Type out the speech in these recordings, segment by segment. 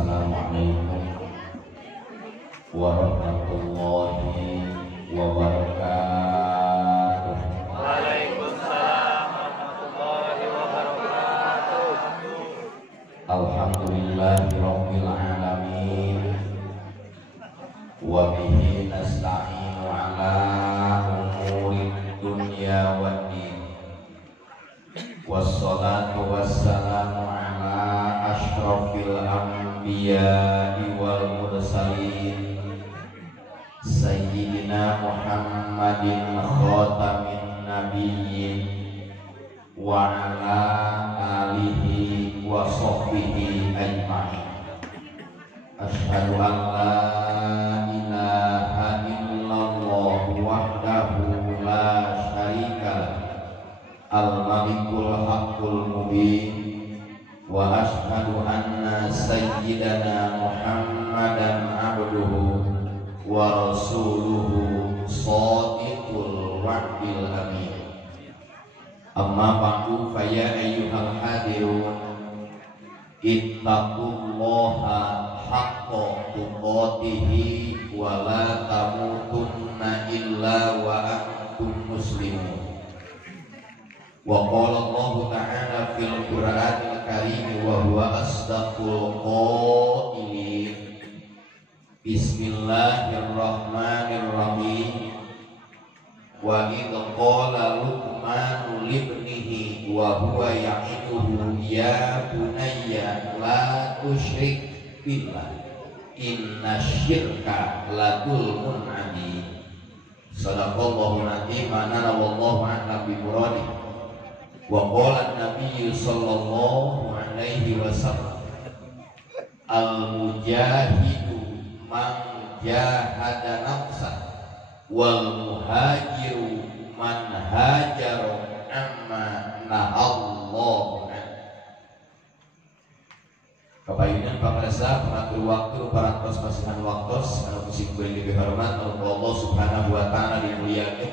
Assalamualaikum warahmatullahi wabarakatuh. Waalaikumsalam warahmatullahi wabarakatuh. Alhamdulillahirabbil alamin. Wa bihi nasta'inu ala umurid dunya waddin. Wassalatu wassalamu ala asyrafil anbiya'i wal mursalin Sayyidina Muhammadin khatamin nabiyyin wa ala alihi wa sahbihi ajma'in. Asyhadu an la ilaha illallah wahdahu la syarika lah al-malikul haqqul mubin wa asyhadu anna sayyidana Muhammadan abduhu wa rasuluhu shadiqul wa'dil amin. Amma ba'du fa ya ayyuhal hadirun ittaqullaha haqqa tuqatih wa la tamutunna illa wa antum muslimun. Wa qala Allah ta'ala fil Qur'anil Karim wa huwa asdaqul qailin. Bismillahirrahmanirrahim. Wa idh qala Luqmanu libnihi wa huwa ya'iduhu ya bunayya la tusyrik billah innasyirka la dzulmun 'adzim. Shadaqallahu al-'azim. Manana wallahu a'lam bi muradihi. Wa qala an-nabiy sallallahu alaihi wasallam al-mujahidu man jahada nafsa wal muhajiru man hajara amma nahallahu an. Kapayunan pakarasa pengatur waktu para pasukan waktu anu kusing beri hormat Allah subhanahu wa ta'ala dimuliakeun.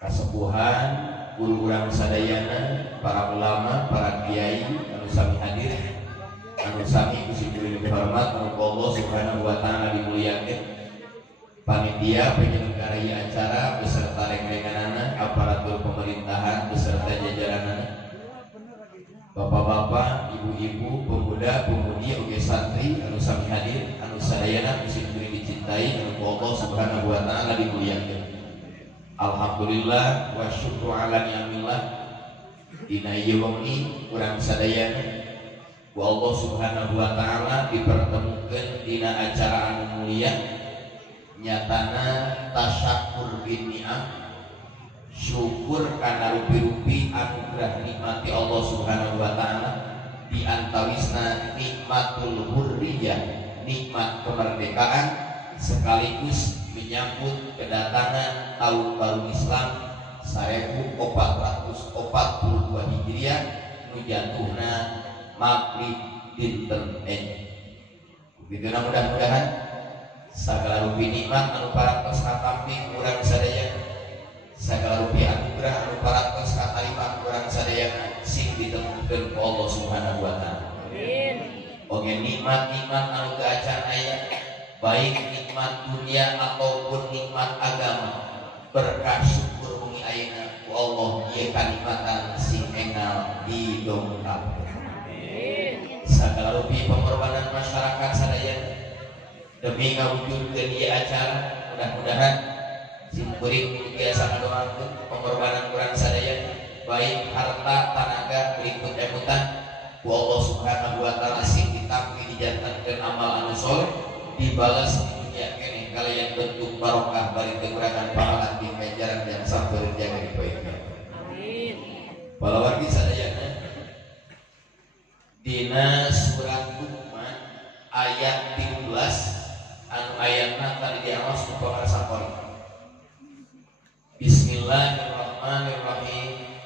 Kasepuhan guru urang sadayana, para ulama, para kiai anu sami hadir, anu sami kusing beri hormat Allah subhanahu wa ta'ala dimuliakeun. Panitia penyelenggara acara beserta rek-rekanana, aparatur pemerintahan beserta jajaranana, bapak-bapak, ibu-ibu, pemuda, pemudi, oge santri anu sami hadir, anu sadayana kusing beri dicintai anu Allah subhanahu wa ta'ala dimuliakeun. Alhamdulillah wa syukru ala ni'amillah. Dina ieu wengi urang sadayana wa Allah subhanahu wa ta'ala dipertemukeun dina acara anu mulia nyatana tasyakur bin ni'am, syukur kana rupi-rupi anugerah nikmati Allah subhanahu wa ta'ala, di antawisna nikmatul hurriyah, nikmat kemerdekaan, sekaligus menyambut kedatangan tahun baru Islam 1442 Hijriah nu jatuhna Maghrib dinten Begitu mudah-mudahan sagala rupi nikmat anu parantos katampi urang sadaya, sagala rupi anugerah anu parantos katarima urang sadaya sing ditemukeun ku Allah subhanahu wa ta'ala. Amin. Oge nikmat-nikmat anu gaacan aya, baik nikmat dunia ataupun nikmat agama, berkah syukur wengi ayeuna ku Allah ieu kanikmatan sing engal didongkap. Amin. Sagala rupi pengorbanan masyarakat sadaya demi ngawujudkeun ieu acara, mudah-mudahan sing kuring biasa ngadoakeun pengorbanan urang sadaya baik harta, tenaga, berikut emutan ku Allah subhanahu wa ta'ala sing ditampi dijantankeun amal anu saleh dibalas di dunia kene kalian bentuk barokah bari kekurangan pahala di ganjaran yang sampai jaga di poe. Amin. Balawargi sadayana dina surat Luqman ayat 13 anu ayatna tadi diawas ku para sakor. Bismillahirrahmanirrahim.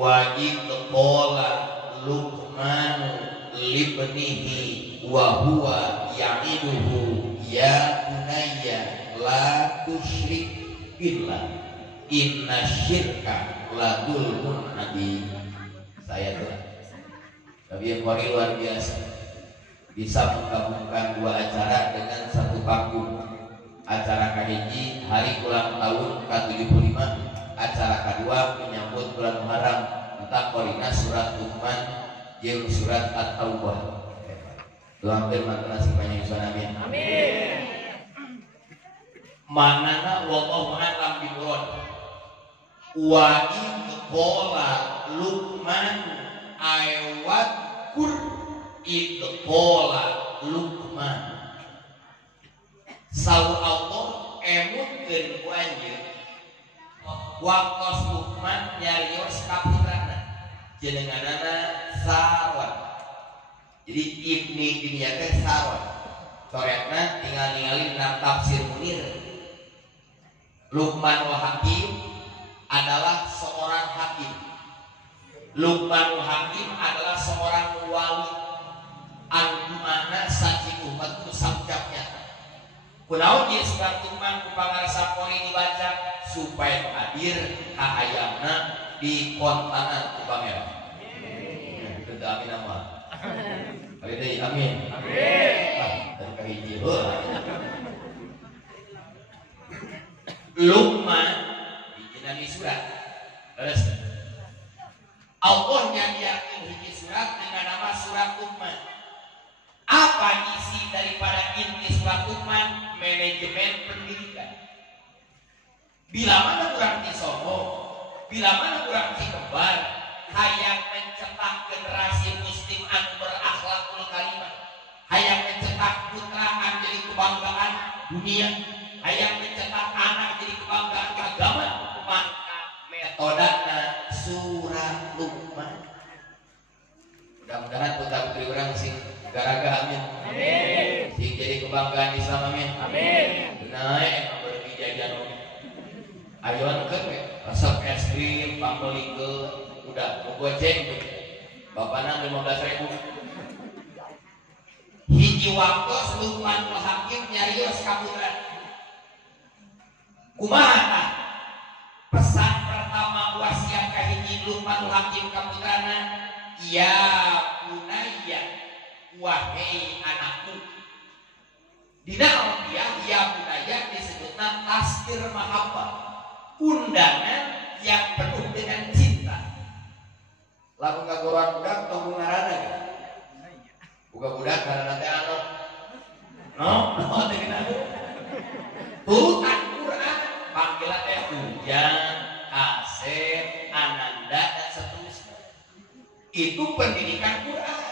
Wa idh qala Luqmanu libnihi wa huwa ya'iduhu ya bunayya la tusyrik billah innasyirka la dzulmun adzim. Saya tuh tapi yang luar biasa bisa menggabungkan dua acara dengan satu panggung. Acara kahiji hari ulang tahun ke-75, acara kedua menyambut bulan Muharram, entah korina surat Luqman jeung surat At-Taubah. Doa firman nasi banyak Yusan, amin. Amin. Manana wallahu a'lam bimurad. Wa in qala Luqman aywat kur id qala Luqman. Saur Allah emutkeun ku anjeun waktos Luqman nyarios ka putrana jenenganana Sarwan. Jadi ibni dunia teh Sarwan. Coretna tinggal ningali dalam tafsir Munir. Luqmanul Hakim adalah seorang hakim. Luqmanul Hakim adalah seorang wali. Al-Qur'ana saking umat itu sabjabnya. Kunaon ieu surat Luqman ku pangarsa kori dibaca supaya hadir ka hayamna di kontanan ku pangeran. Amin. Amin amal. Amin. Amin. Dari kahiji Luqman di surat. Terus Allah nyadiakeun hiji surat dengan nama surat Luqman. Apa isi daripada inti surat Luqman? Manajemen pendidikan. Bila mana kurang disombong, bila mana kurang dikebar, hayang mencetak generasi muslim anu berakhlakul karimah, hayang mencetak putra menjadi kebanggaan dunia, hayang mencetak anak jadi kebanggaan agama, maka metodenya surat Luqman. Mudah-mudahan putra putri orang sing garaga amin. Amin. Sing jadi kebanggaan Islam amin. Amin. Naik berarti jajan oke. Ayoan ke resep es krim, pambelikeun, udah mau goceng. Bapana 15.000. Hiji waktu Luqmanul Hakim nyarios ka putra. Kumaha tah? Pesan pertama wasiat ka hiji Luqmanul Hakim ka putrana, ya bunayya, wahai anakku. Dina Al-Qiyah ya bunayya disebutna tasdir mahabbah, undangan yang penuh dengan cinta. Lamun kaguruan budak tong ngaranna gitu. Buka budak karena teh anu. No, teh gina. Turutan Quran panggilan teh Hujan, Asep, Ananda dan seterusnya. Itu pendidikan Quran.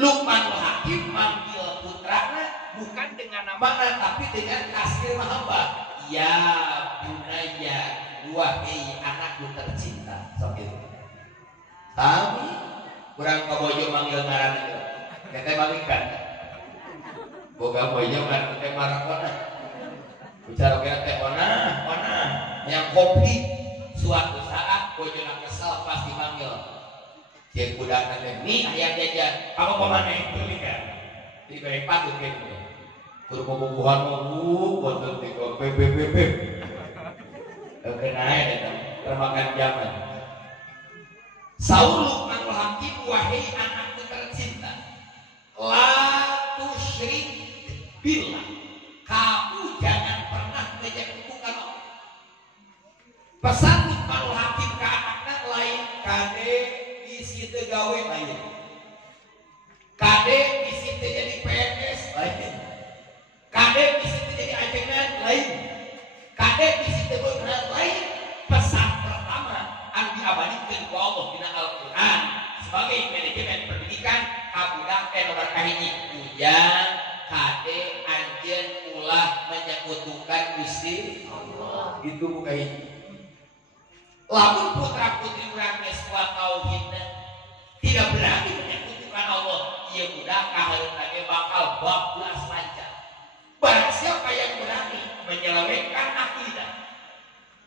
Luqmanul Hakim manggil putrana bukan dengan namanya tapi dengan tasbih mahabbah. Ya bunayya, wahai anakku tercinta. Sok itu. Tapi kurang kabojo manggil ngaran itu. Teteh balikan. Boga bojo kan teteh marakona. Bicara kaya teh ona yang kopi suatu saat bojona kesel pas dipanggil. Cek budak teh nih aya jajan. Kamu pamane beli kan? Di bere patut ge. Tur bobogohan mulu boten tiko bbb. Kena eta termakan zaman. Saur Luqmanul Hakim, wahai anakku tercinta, la tusyrik billah. Kamu jangan pernah menyekutukan Allah. Pesan Luqmanul Hakim ke anaknya lain kade isi teu gawe lain. Kade isi teu jadi PNS lain. Kade isi teu jadi ajengan lain. Kade isi teu beuneuh lain. Pesan pertama anu diabadikeun ku Allah dina Al-Qur'an sebagai manajemen pendidikan kabudak teh nomor kahiji ujian kade anjeun ulah menyekutukan Gusti Allah. Itu bukan hiji. Lamun putra putri urang geus kuat tauhidna tidak berani menyekutukan Allah, ieu budak kahareuna ge bakal bablas lancar. Barang siapa yang berani menyelewengkan akidah,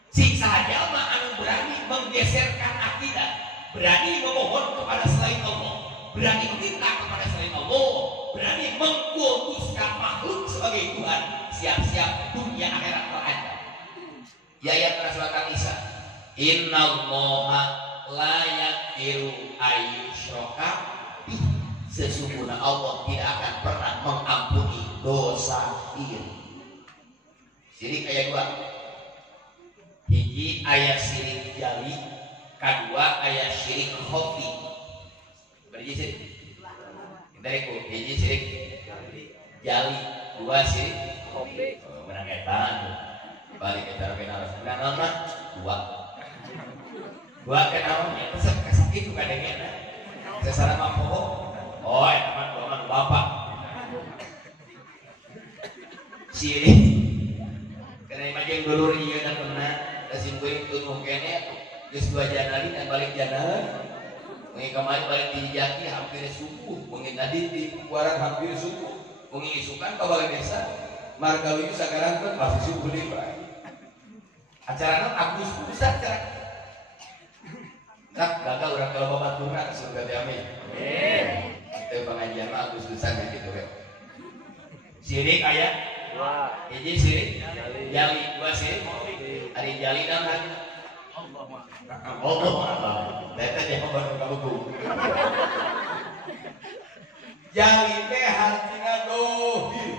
siksa jalma anu berani menggeserkan akidah, berani memohon kepada selain Allah, berani meminta kepada selain Allah, berani mengkultuskan makhluk sebagai Tuhan, siap-siap dunia akhirat terancam. Ya ayat surat An-Nisa, innallaha la yaghfiru ayyushraka bih. Sesungguhnya Allah tidak akan pernah mengampuni dosa iri. Sirik ayat 2. Hiji ayat sirik jali, kedua ayat sirik khofi. Berarti sirik. Kita ikut hiji sirik jali, dua sirik khofi. Menang etan. Balik ke cara penal. Menang nama dua kenal ya kesakit bukan dengan sesara mampu. Oh, teman bapak. Sirik. Karena imajin dulu iya dan pernah dasim kuing tunuh kene geus 2 Januari dan balik Januari. Mungkin kemarin balik di Jaki hampir subuh, mungkin tadi di Kuaran hampir subuh. Mungkin isukan ke balik desa. Margawi sekarang kan masih subuh di Pak. Acaranya Agustus acara. Nah, gagal orang kalau bapak turun surga diamin. Amin. Itu pengajian mah Agustusan gitu kan. Sirik ayat 2. Hiji sirik jali, 2 sirik hari jali dan hari Allah. Tete dia ngobrol ke buku. Jali teh hartina dohir.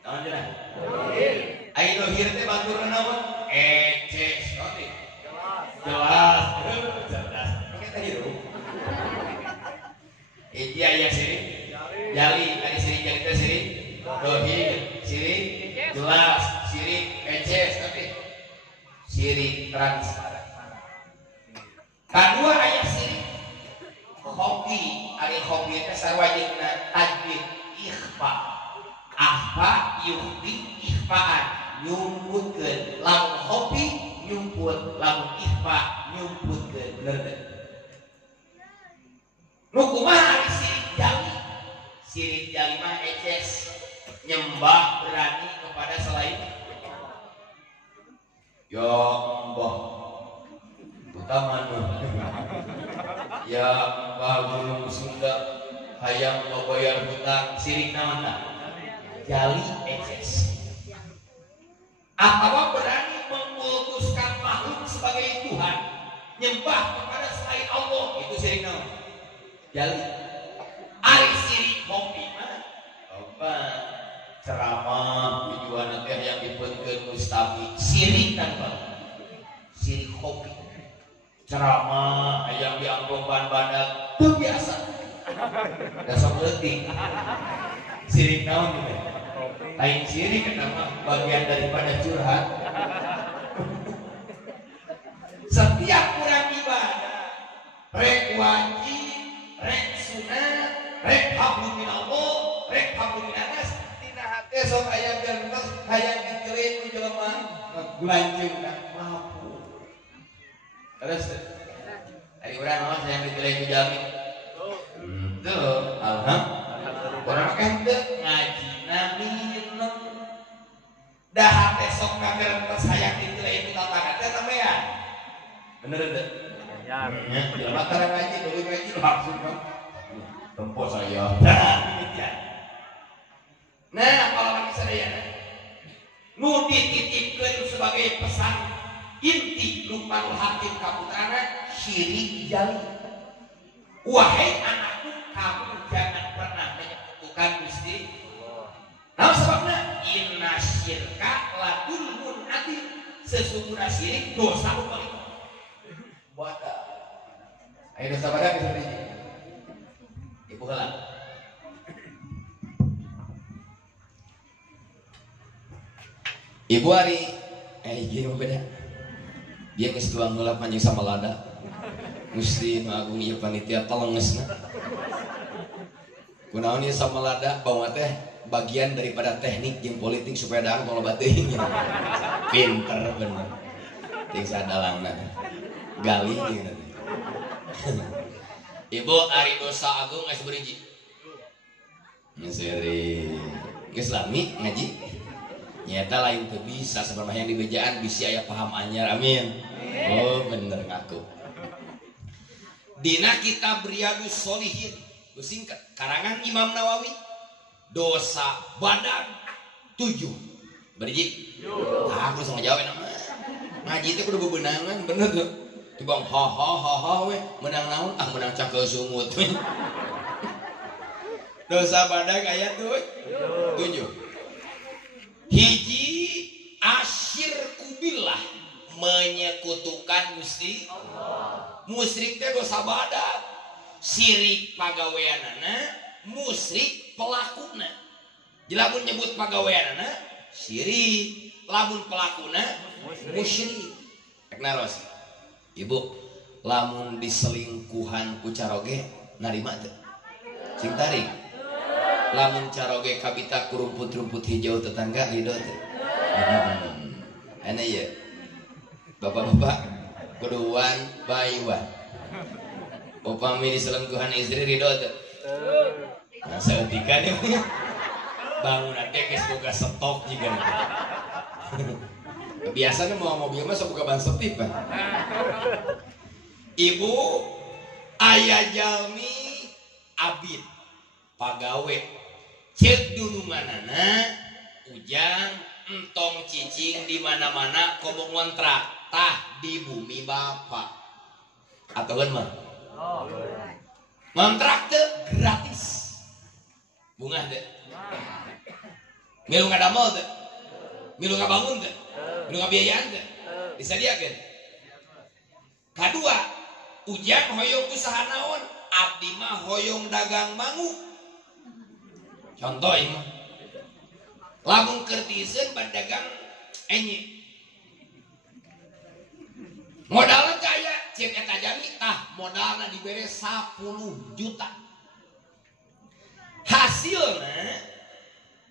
Naon cenah? Dohir. Ai dohir teh batur naon? Eces, ngerti? Jelas. Cerdas. Oke tadi dulu. Hiji aya sirik jali, ari sirik jali teh sirik dohir, sirik jelas, sirik eces, ngerti? Sirik transparan. Kedua aya sirik khofi, ari khofi teh sarwajibna tajwid ikhfa. Akhfa yukhfi ikhfaan, nyumputkeun. Lamun khofi nyumput, lamun ikhfa nyumputkeun. Bener teh? Nu kumaha ari sirik jali? Sirik jali mah eces, nyembah berani kepada selain ya mbah utama ya mbah gunung Sunda hayang membayar hutang. Sirik naon tah? Jali eces. Atau berani mengkultuskan makhluk sebagai Tuhan, nyembah kepada selain Allah, itu sirik naon? Jali. Ari sirik khofi mah apa? Ceramah tujuan teh yang dipeutkeun mustafi. Sirik kan Pak? Sirik khofi. Ceramah yang diamplop badak itu biasa. Dasar leutik. Sirik naon gitu? Lain sirik kenapa bagian daripada curhat. Setiap orang ibadah rek wajib, rek sunat, rek hablum minallah, rek hablum minanas, tina hate sok aya gentos hayang dikeulin ku jelema gulanceungna mampu. Terus ari urang mah hayang dikeulin ku jalmi. Tuh, alhamdulillah. Urang ente ngajina minum. Dah hate sok kagerentos hayang dikeulin ku tatangga teh sampean. Bener teh? Ya, jelema tara ngaji, tuluy ngaji maksud mah. Tempo saya. Nah, demikian. Nah, kalau bagi sadayana nu dititipkeun sebagai pesan inti Luqmanul Hakim ka putrana syirik jali. Wahai anakku, kamu jangan pernah menyekutukan Gusti Allah. Nah, sebabnya inna syirka la dzulmun adzim. Sesungguhnya syirik dosa paling buat. Ayo dosa pada seperti ini. Ibu heula. Ibu hari gini beda. Dia geus tuang heula panjang sama lada. Gusti nu agung ieu panitia telengesna. Kunaon ieu sama lada bawa teh bagian daripada teknik jeung politik supaya daan kalau bating. Pinter bener. Ting sadalangna. Gali gitu. Ibu ari dosa agung geus beriji. Ngeseri Islami ngaji. Nyata lain teu bisa sabaraha yang dibejaan bisi aya paham anyar. Amin. Oh bener ngaku. Dina kitab Riyadus Sholihin singkat karangan Imam Nawawi dosa badan 7 beriji. Aku sama jawab nama ngaji itu kudu bebenangan bener tuh. Tibang ha we menang naon menang cakel sungut. Dosa badak ayat 7. Hiji asyirku billah, menyekutukan Gusti Allah. Musyrik teh dosa badak. Sirik pagaweanana, musyrik pelakuna. Lamun nyebut pagaweanana sirik, lamun pelakuna musyrik. Naros, ibu, lamun diselingkuhan ku caroge narima teu? Cing tarik. Lamun caroge kabita ku rumput-rumput hijau tetangga ridho teu? Ana ieu. Bapak-bapak kuduan bayuan. Upami diselingkuhan istri ridho teu? Nah, saeutika nih bangunan geus boga stok jiga. Biasanya mau mobil mah sok buka ban setip kan. Ibu ayah jalmi abid pagawe cek dulu manana ujang entong cicing di mana-mana kobong ngontrak tah di bumi bapak atau kan mah ngontrak teh gratis bunga teh milu ngadamel teh milu ngabangun teh milu ngabiayaan teh disadiakeun. Kadua ujang hoyong usaha naon abdi mah hoyong dagang mangu. Contoh mah lamun kertisen berdagang enyi modalna kaya cek eta jami tah modalna dibere 10 juta hasilna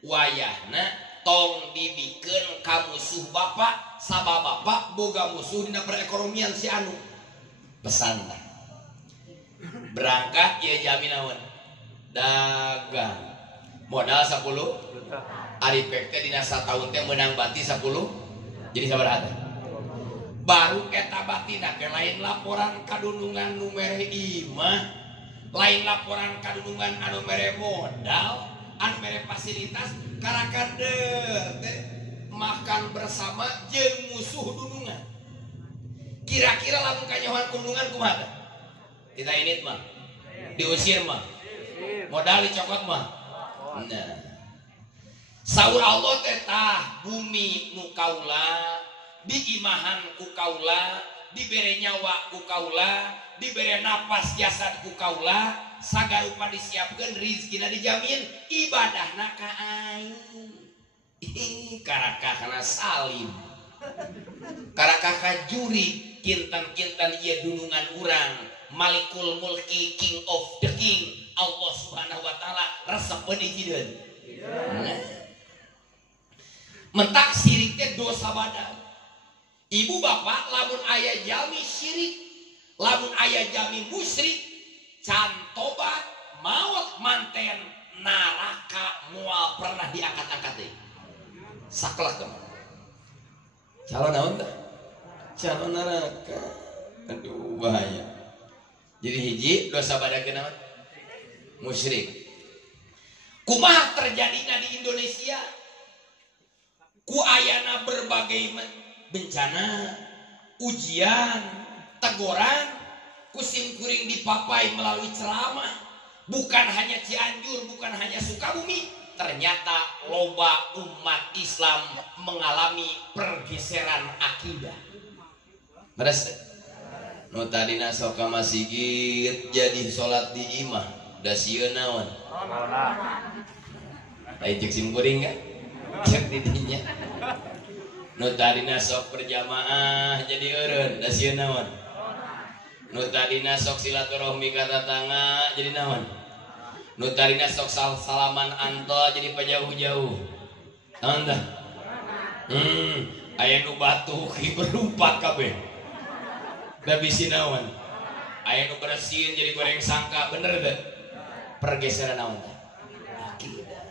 wayahna tong dibikeun ka musuh bapak sabab bapak boga musuh dina perekonomian si anu pesan berangkat ya jami naon dagang modal 10 ari pek teh dina sataun teh menang bati 10 jadi sabaraha teh baru eta batina ke lain laporan kadunungan nu mere imah lain laporan kadunungan anu mere modal anu mere fasilitas karakader teh makan bersama jeung musuh dunungan. Kira-kira lamun kanyahoan kundungan kumaha? Kita init mah diusir mah modal dicokot mah. Nah saur Allah teh tah bumi nu kaula diimahan ku kaula dibere nyawa ku kaula dibere napas jasad ku kaula sagarupa disiapkeun rizkina dijamin ibadahna ka aing karakahna salim karakah ka juri kintan-kintan ieu dunungan urang malikul mulki king of the king Allah subhanahu wa ta'ala resepeun ijideun mentak sirik teh dosa badak. Ibu bapak lamun aya jami syirik lamun aya jami musyrik can tobat maot manten naraka moal pernah diangkat-angkat deui sakelah teman calon naon tah calon neraka aduh bahaya. Jadi hiji dosa badak naon musyrik. Kumaha terjadinya di Indonesia ku ayana berbagai bencana, ujian, teguran, kusim kuring dipapai melalui ceramah. Bukan hanya Cianjur, bukan hanya Sukabumi. Ternyata loba umat Islam mengalami pergeseran akidah. Beres. Nu tadina sok ka masjid jadi salat di imah, da sieun naon? Lain cek sim kuring kan? Cek di dinya. Nu tadina sok berjamaah jadi eureun da sieun naon? Nu tadina sok silaturahmi ka tetangga jadi naon? Nu tadina sok salaman antol jadi pajauh-jauh. Naon tah? Aya nu batuk berumpat kabeh. Da bisi naon? Aya nu bersihin jadi goreng sangka bener teh? Pergeseran naon tah? Akidah.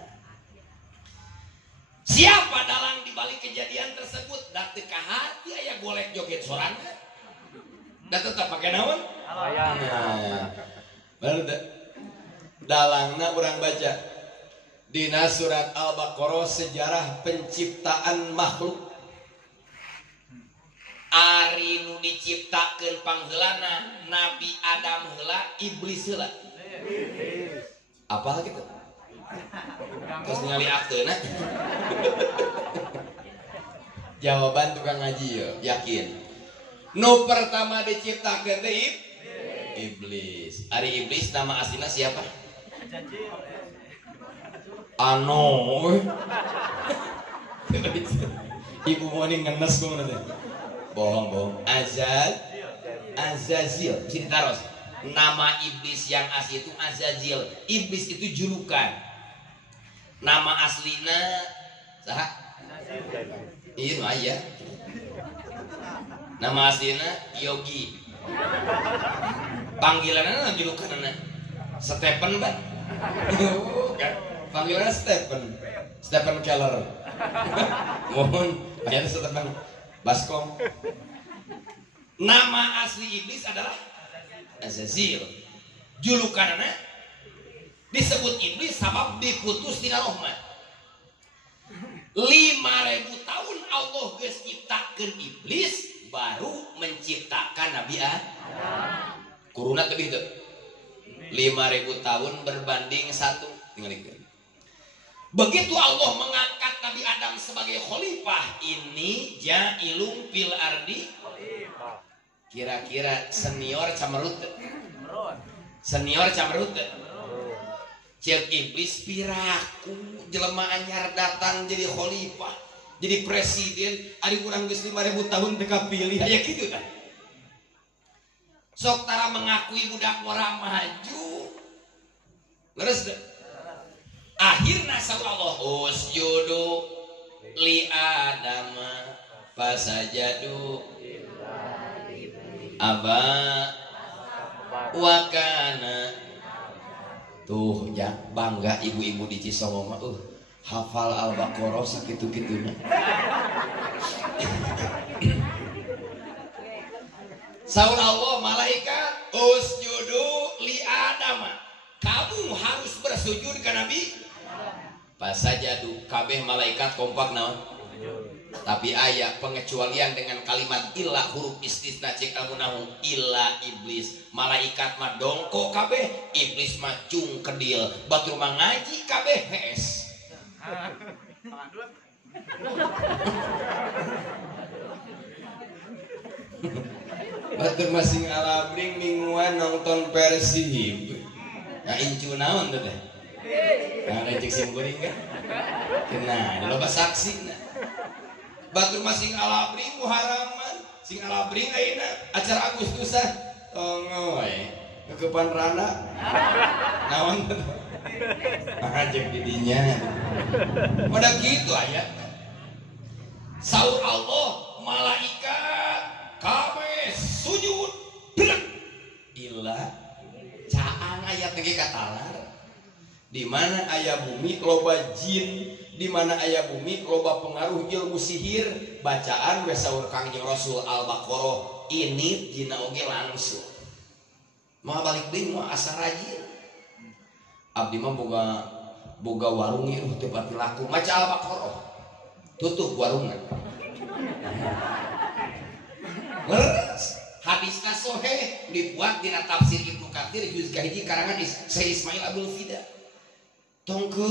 Siapa dalang di balik kejadian tersebut? Da teu ka hati aya golek joget sorangan. Da tetep pake naon? Nah, baru dalangna urang baca dina surat Al-Baqarah sejarah penciptaan makhluk. Ari nu diciptakeun pangheulana Nabi Adam heula, iblis heula. Apa gitu? Terus ningali akteuna. Jawaban tukang ngaji ya, yakin. Nu pertama diciptakeun teh iblis. Ari iblis nama aslinya siapa? Ano. Ibu mau nih ngenes kok nanti. Bohong. Azazil. Bisa ditaros. Nama iblis yang asli itu Azazil. Iblis itu julukan. Nama aslinya saha? Iya mah ya. Nama aslinya Yogi. Panggilannya julukannya Stephen kan? Panggilannya Stephen Keller. Mohon ayat Stephen Baskom. Nama asli iblis adalah Azazil. Julukannya disebut iblis sabab diputus tina rahmat. 5.000 tahun Allah geus nyiptakeun iblis baru menciptakan Nabi Adam. Kuruna teh itu 5.000 tahun berbanding 1 tinggal itu. Begitu Allah mengangkat Nabi Adam sebagai khalifah, ini ja'ilum fil ardi khalifah. Kira-kira senior Camrut. Senior Camrut. Cek iblis piraku jelema anyar datang jadi khalifah, jadi presiden, ari kurang geus 5.000 tahun teu kapilih aya kitu kan. Sok tara mengakui budak mora maju. Leres deh. Akhirna Allah usjudu li adama fasajadu aba wakana. Tuh ya bangga ibu-ibu di Cisongo mah hafal Al-Baqarah sakitu-kituna. Saul Allah malaikat usjudu li adama, kamu harus bersujud ke Nabi. Pasajadu kabeh malaikat kompak naon. Tapi aya pengecualian dengan kalimat illa, huruf istisna cek almunahum illa iblis. Malaikat mah dongko kabeh, iblis mah cung kedil. Batur mah ngaji kabeh hees. Batur masing alabring mingguan nonton Persib. Nah incu naon tuh teh? Nah recek simkuring kan? Kena, ada loba saksi nah. Batur masing alabring muharaman, sing alabring ayeuna acara Agustusan. Ngoy, kekepan rana. Naon tuh? Ajak didinya. Pada gitu aya. Saur Allah, malaikat kabeh sujud. Illa caang aya teh katalar. Di mana aya bumi loba jin, di mana aya bumi loba pengaruh ilmu sihir. Bacaan we saur Kangjeng Rasul Al-Baqarah ini dina oge langsung. Mau balik deui mau asa rajin. Abdi mah boga warung ieu teu pati laku maca Al-Baqarah. Tutup warungna. Leres hadisna sahih dibuat dina tafsir Ibnu Katsir juz kahiji karangan Syekh Ismail Abdul Fida. Tongke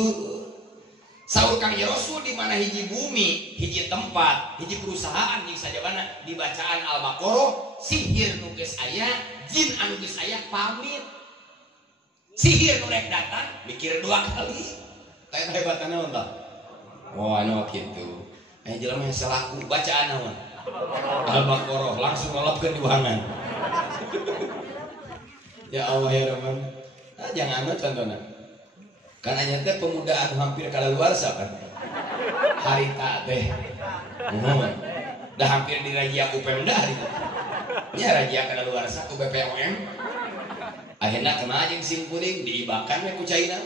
saur Kangjeng Rasul di mana hiji bumi, hiji tempat, hiji perusahaan jeung sajabana di bacaan Al-Baqarah sihir nu geus aya, jin anu geus aya pamit. Sihir nu rek datang mikir 2 kali. Tah hebatna naon tah? Oh anu kitu. Jelema salaku bacaan naon? Al-Baqarah langsung ngelopkeun di buangan. Ya Allah ya Rahman. Nah, jangan contohna. Karena nyata pemuda anu hampir kadaluarsa kan. Harita teh. Dah hampir dirajia ku Pemda harita. Nya rajia kadaluarsa ku BPOM. Akhirna kena jeung simkuring diibakan we ku caina.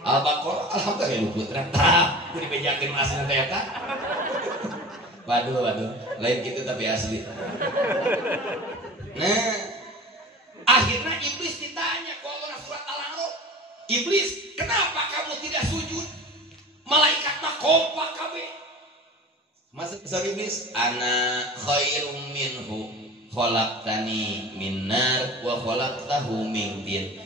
Al-Baqarah alhamdulillah lu putra. Tah, ku dibejakeun asli teh eta. Waduh, lain gitu tapi asli. Nah, akhirnya iblis ditanya ku Allah surat Al-A'raf. Iblis, kenapa kamu tidak sujud? Malaikat mah kompak kabeh. Masuk surah iblis, ana khairum minhu khalaqtani min nar wa khalaqtahu min tin.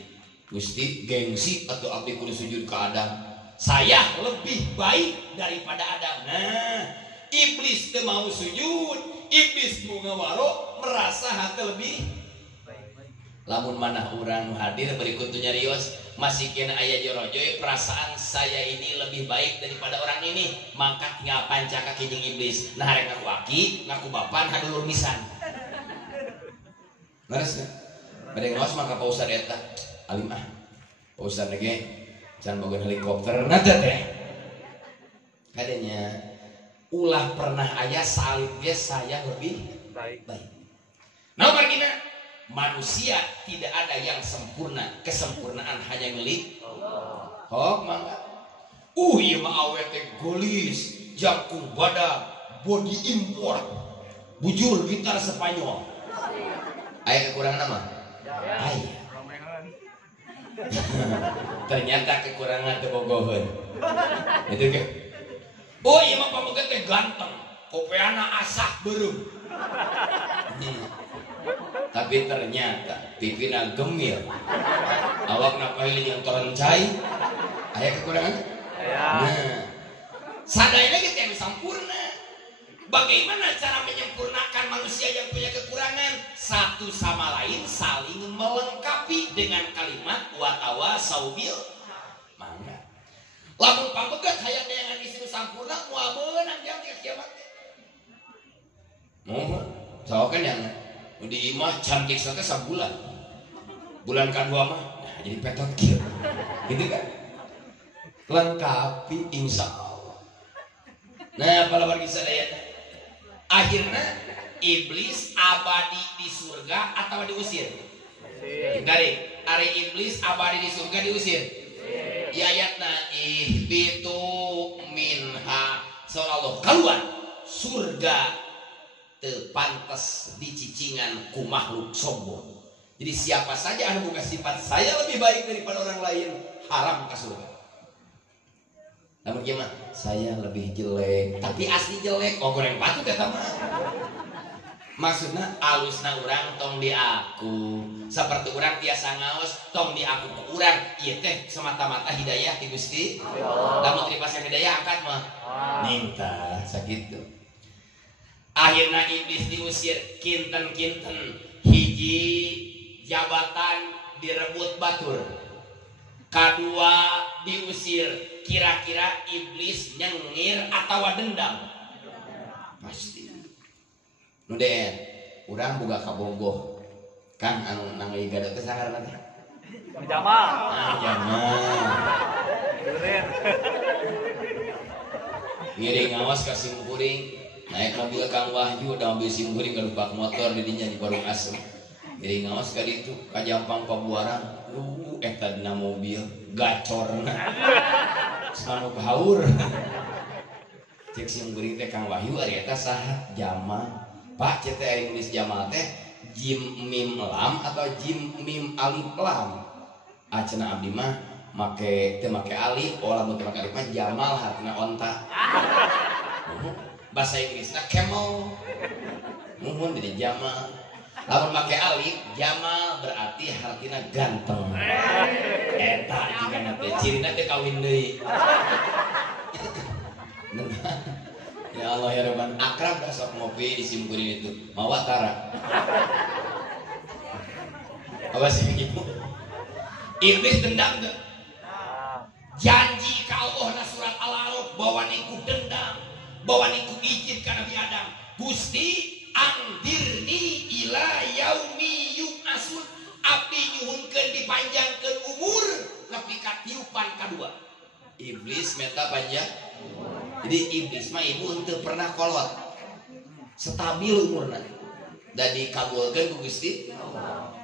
Gusti gengsi atau abdi kudu sujud ke Adam. Saya lebih baik daripada Adam. Nah, iblis teu mau sujud, iblis mau ngawaro, merasa hati lebih. Lamun manah urang hadir berikut nyarios masih kena aya jorojoy perasaan saya ini lebih baik daripada orang ini, maka tinggal pancaka kijing iblis. Nah rek ngaku aki, ngaku bapan hadulur misan. Laras bade ngaos maka Pak Ustad eta alim Pak Ustad ge can boga helikopter nada teh. Kadenya ulah pernah aya salib ge saya lebih baik. Nah margina manusia tidak ada yang sempurna, kesempurnaan hanya milik Allah. Oh mangga. Ieu mah awet teh golis, jangkung badak, body import, bujur gitar Spanyol. Aya kekurangan apa? Aya. Ternyata kekurangan tebogoheun. Itu ke? Oh iya mah pamoga teh ganteng, kopeana asah beureum. Tapi ternyata pipina gemil, awakna paeuling yang terencai. Aya kekurangan? Aya. Nah, sadayana ge teh sampurna. Bagaimana cara menyempurnakan manusia yang punya kekurangan? Satu sama lain saling melengkapi dengan kalimat watawasau bil mangga. Lamun pambegat hayang neangan istri sampurna moal meunang jang di kiamat. Moho, saokan yang di imah cantik saja sabulan. Bulan kedua mah nah, jadi petot kieu. Gitu kan? Lengkapi insya Allah. Nah, para wargi sadaya akhirnya iblis abadi di surga atau diusir? Dari ari iblis abadi di surga diusir. Ya ayatna ihbitu minha sallallahu keluar surga teu pantes dicicingan ku makhluk sombong. Jadi siapa saja anu boga sifat saya lebih baik daripada orang lain haram ka surga. Namun gimana? Saya lebih jelek, tapi asli jelek. Oh goreng patut ya mah. Maksudnya alusna urang tong di aku, seperti urang tiasa ngaos tong di aku ke urang. Iya teh semata-mata hidayah ti Gusti. Lamun terima hidayah angkat mah. Minta sakitu. Akhirna iblis diusir kinten-kinten hiji jabatan direbut batur. Kedua diusir, kira-kira iblis nyengir atau dendam? Pasti. Nu deen, urang boga kabogoh. Kan anu nangeuy gada teh saharna teh? Jamal. Ah, Jamal. Duren. Ngiring ngawas ka simkuring, naik mobil Kang Wahyu, da mobil simkuring galumpak motor di dinya di warung asem. Ngiring ngawas ka ditu, ka Jampang Pabuaran. Eta dina mobil gacorna sanu gahaur cek simkuring teh Kang Wahyu ari eta saha Jamal Pak cek teh ari nulis Jamal teh jim mim lam atau jim mim alif lam cenah abdi mah make teu make alif lamun teu make alif mah Jamal hartina onta bahasa Inggrisna camel muhun jadi Jamal. Lamun make alif Jamal berarti hartina ganteng. Eta juga nanti cirina teh kawin deui. Ya Allah ya Rabban, akrab dah sok ngopi di simkuring itu. Mawa tara. Awas ibu. Iblis dendam gak? Janji ka Allah na surat Al-A'raf bahwa niku dendam, bahwa niku izin ka Nabi Adam. Gusti angdirni ila yaumi yub'atsun, abdi nyuhunkeun dipanjangkeun umur nepi ka tiupan kadua. Iblis meta panjang. Jadi iblis mah ibu henteu pernah kolot. Stabil umurna. Da dikabulkeun ku Gusti Allah.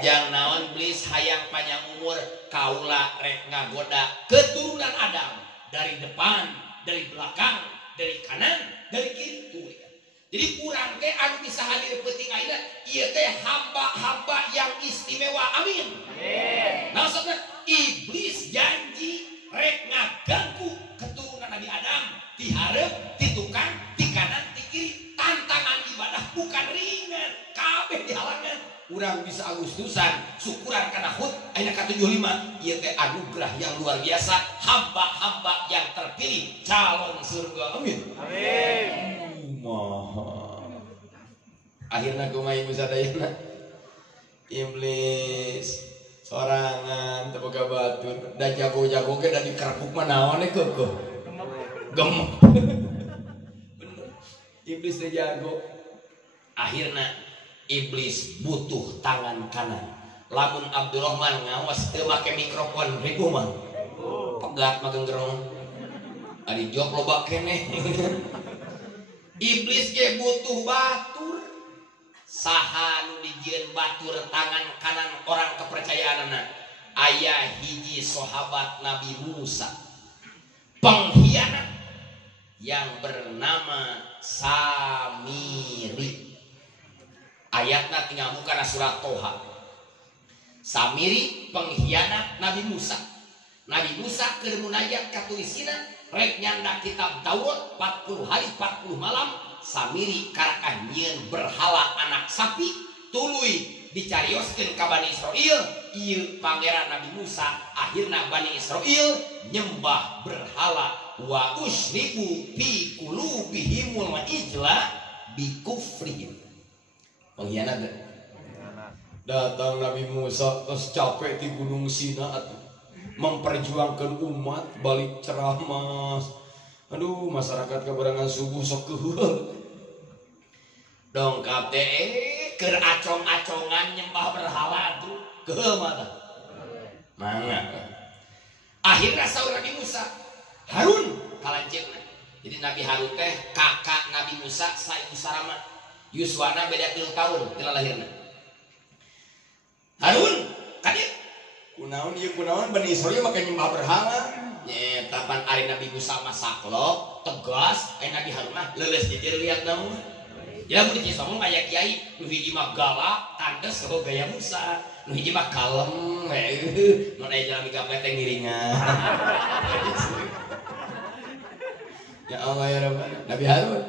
Yang naon iblis hayang panjang umur, kaula rek ngagoda keturunan Adam dari depan, dari belakang, dari kanan, dari kiri. Jadi kurang teh anu bisa hadir penting ayeuna ieu teh hamba-hamba yang istimewa. Amin. Nah, maksudna iblis janji rek ngaganggu keturunan Nabi Adam, ti hareup, ti tukang, ti kanan, ti kiri. Tantangan ibadah bukan ringan. Kabeh kabeh dihalangan. Urang bisa Agustusan syukuran kana hut ayeuna ka 75 ieu teh anugerah yang luar biasa, hamba-hamba yang terpilih calon surga. Amin. Amin. Akhirna kumaha ibu sadayana iblis sorangan teu boga batur da jago-jago ge da dikerpuk mah naon keueuh gemuk. Bener iblis teh jago. Akhirna iblis butuh tangan kanan. Lamun Abdurrahman ngawas teu make mikrofon ribu mah pegat mah genggerong ari jok loba keneh. Iblis ge butuh batur. Saha nu dijieun batur tangan kanan orang kepercayaanna? Aya hiji sahabat Nabi Musa pengkhianat yang bernama Samiri. Ayatna tinggal muka surat Toha. Samiri pengkhianat Nabi Musa. Nabi Musa keur munajat ka tulisina rek nyanda kitab Daud 40 hari 40 malam. Samiri karakah nyieun berhala anak sapi tuluy dicarioskeun ka Bani Israil. Ieu pangeran Nabi Musa. Akhirna Bani Israil nyembah berhala wa usribu fi qulubihimul ijla bi kufrihim. Pengkhianat datang Nabi Musa terus capek di Gunung Sinai memperjuangkan umat balik ceramah. Aduh masyarakat keberangan subuh sok keuheul dongkap teh keur acong-acongan nyembah berhala tuh keuheul mah mangga. Akhirnya saur Nabi Musa Harun kalanceuna. Jadi Nabi Harun teh kakak Nabi Musa saibu sarama. Yuswana beda 3 tahun tina lahirna. Harun kadir kunaon ieu kunaon Bani Israil make nyembah berhala. Nyeta pan ari Nabi Musa mah saklok tegas, aya Nabi Harun mah leuleus jeueur lihat naon. Ya mun dici somong aya kiai nu hiji mah galak kandes karo gaya Musa, nu hiji mah kalem we mun aya jalmi gaplek teh ngiringan. Ya Allah ya Rabbana Nabi Harun.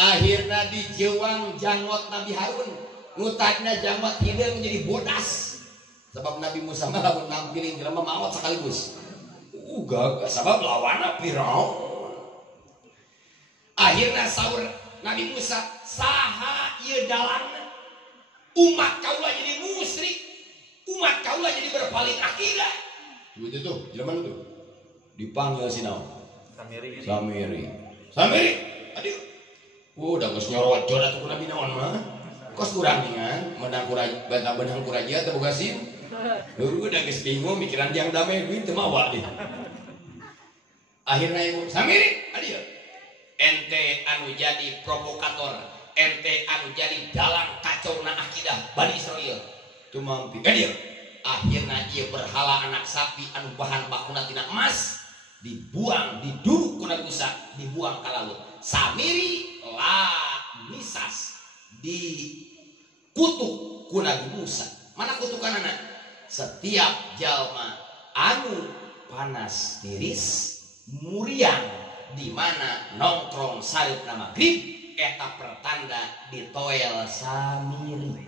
Akhirna dijeuang jangot Nabi Harun, ngutajna jangot hideung menjadi bodas. Sebab Nabi Musa mah lamun nampilin jelema maot sekaligus. Gagah sabab lawanna Firaun. Akhirna saur Nabi Musa, saha ieu dalangna? Umat kaula jadi musyrik. Umat kaula jadi berpaling akidah. Itu tuh, jelema tuh. Dipanggil si naon? Samiri. Samiri. Aduh. Udah geus nyorot jora tuh Nabi naon mah. Kos kurang ningan, menang kuraja, bantah benang kuraja teu boga sim. Dulu udah geus bingung mikiran yang damai duit teu mawa deh. Akhirna ibu Samiri, adieu. Ente anu jadi provokator, ente anu jadi dalang kacau na akidah Bani Israil. Teu mampi. Adieu. Akhirna ieu berhala anak sapi anu bahan bakuna tina emas dibuang, diduruk ku Nabi Musa, dibuang ka laut. Samiri misas dikutuk ku Nabi Musa. Mana kutukan anak? Setiap jalma anu panas tiris muriang di mana nongkrong salib na magrib eta pertanda ditoel Samiri.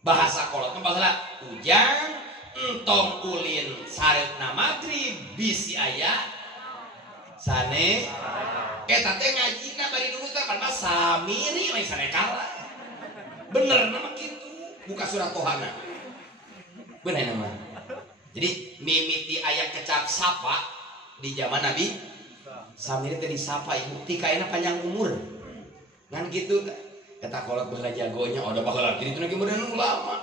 Bahasa kolot bahasa ujang entong ulin salib na magrib bisi aya sane eta teh ngajina bari dulu teh kan Samiri lain sane kalah. Bener nama kitu, buka surat Tohana. Bener nama. Jadi mimiti aya kecap sapa di zaman Nabi Samiri teh disapa ibu ti kaena panjang umur. Ngan kitu eta kolot baheula jagonya oda baheula jadi teu geus ulama.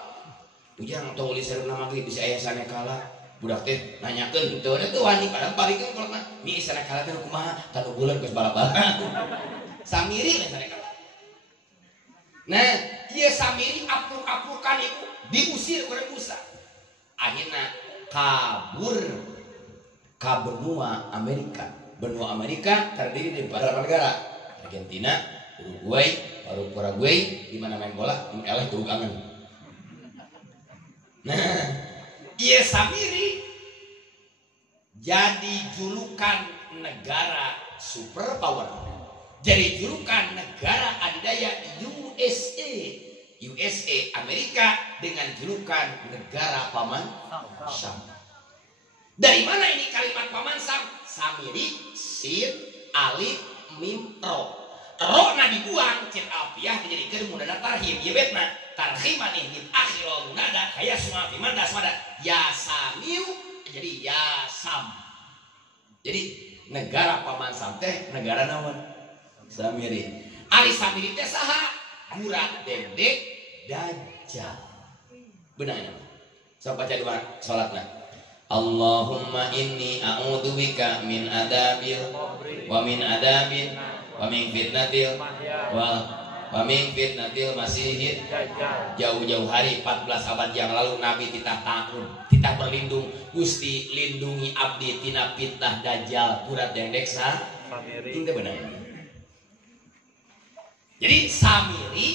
Ujang tong ulis salib na magrib bisi aya sane kalah. Budak teh nanyakeun teu ada teu wani padahal palikeun kolotna mi sana kala teh kumaha tanu bulan geus bala-bala. Samiri we sana kala. Nah, ieu Samiri apur-apurkan ibu diusir ku Musa. Akhirna kabur ka benua Amerika. Benua Amerika terdiri dari beberapa negara. Argentina, Uruguay, Paraguay, di mana main bola, eleh turug angen. Nah, ieu Samiri jadi julukan negara superpower. Jadi julukan negara adidaya USA. USA Amerika dengan julukan negara Paman Sam. Dari mana ini kalimat Paman Sam? Samiri, sin, alif, mim, ro. Ro na dibuang, cek alfiah dijadikan munada tarhim. Ya betna tarhim manih min akhirul munada kaya semua firman dasmada ya samiu jadi ya sam. Jadi negara Paman Sam teh negara naon? Samiri. Ari Samiri teh saha? Gurat dendek dajjal. Benar ini. So baca dua salatna. Allahumma inni a'udzubika min adabil wa min adabin wa min fitnatil wa min fitnatil masihid. Jauh-jauh hari 14 abad yang lalu Nabi titah tahun titah berlindung Gusti lindungi abdi tina fitnah dajjal gurat dendek Samiri. Itu benar. Jadi Samiri,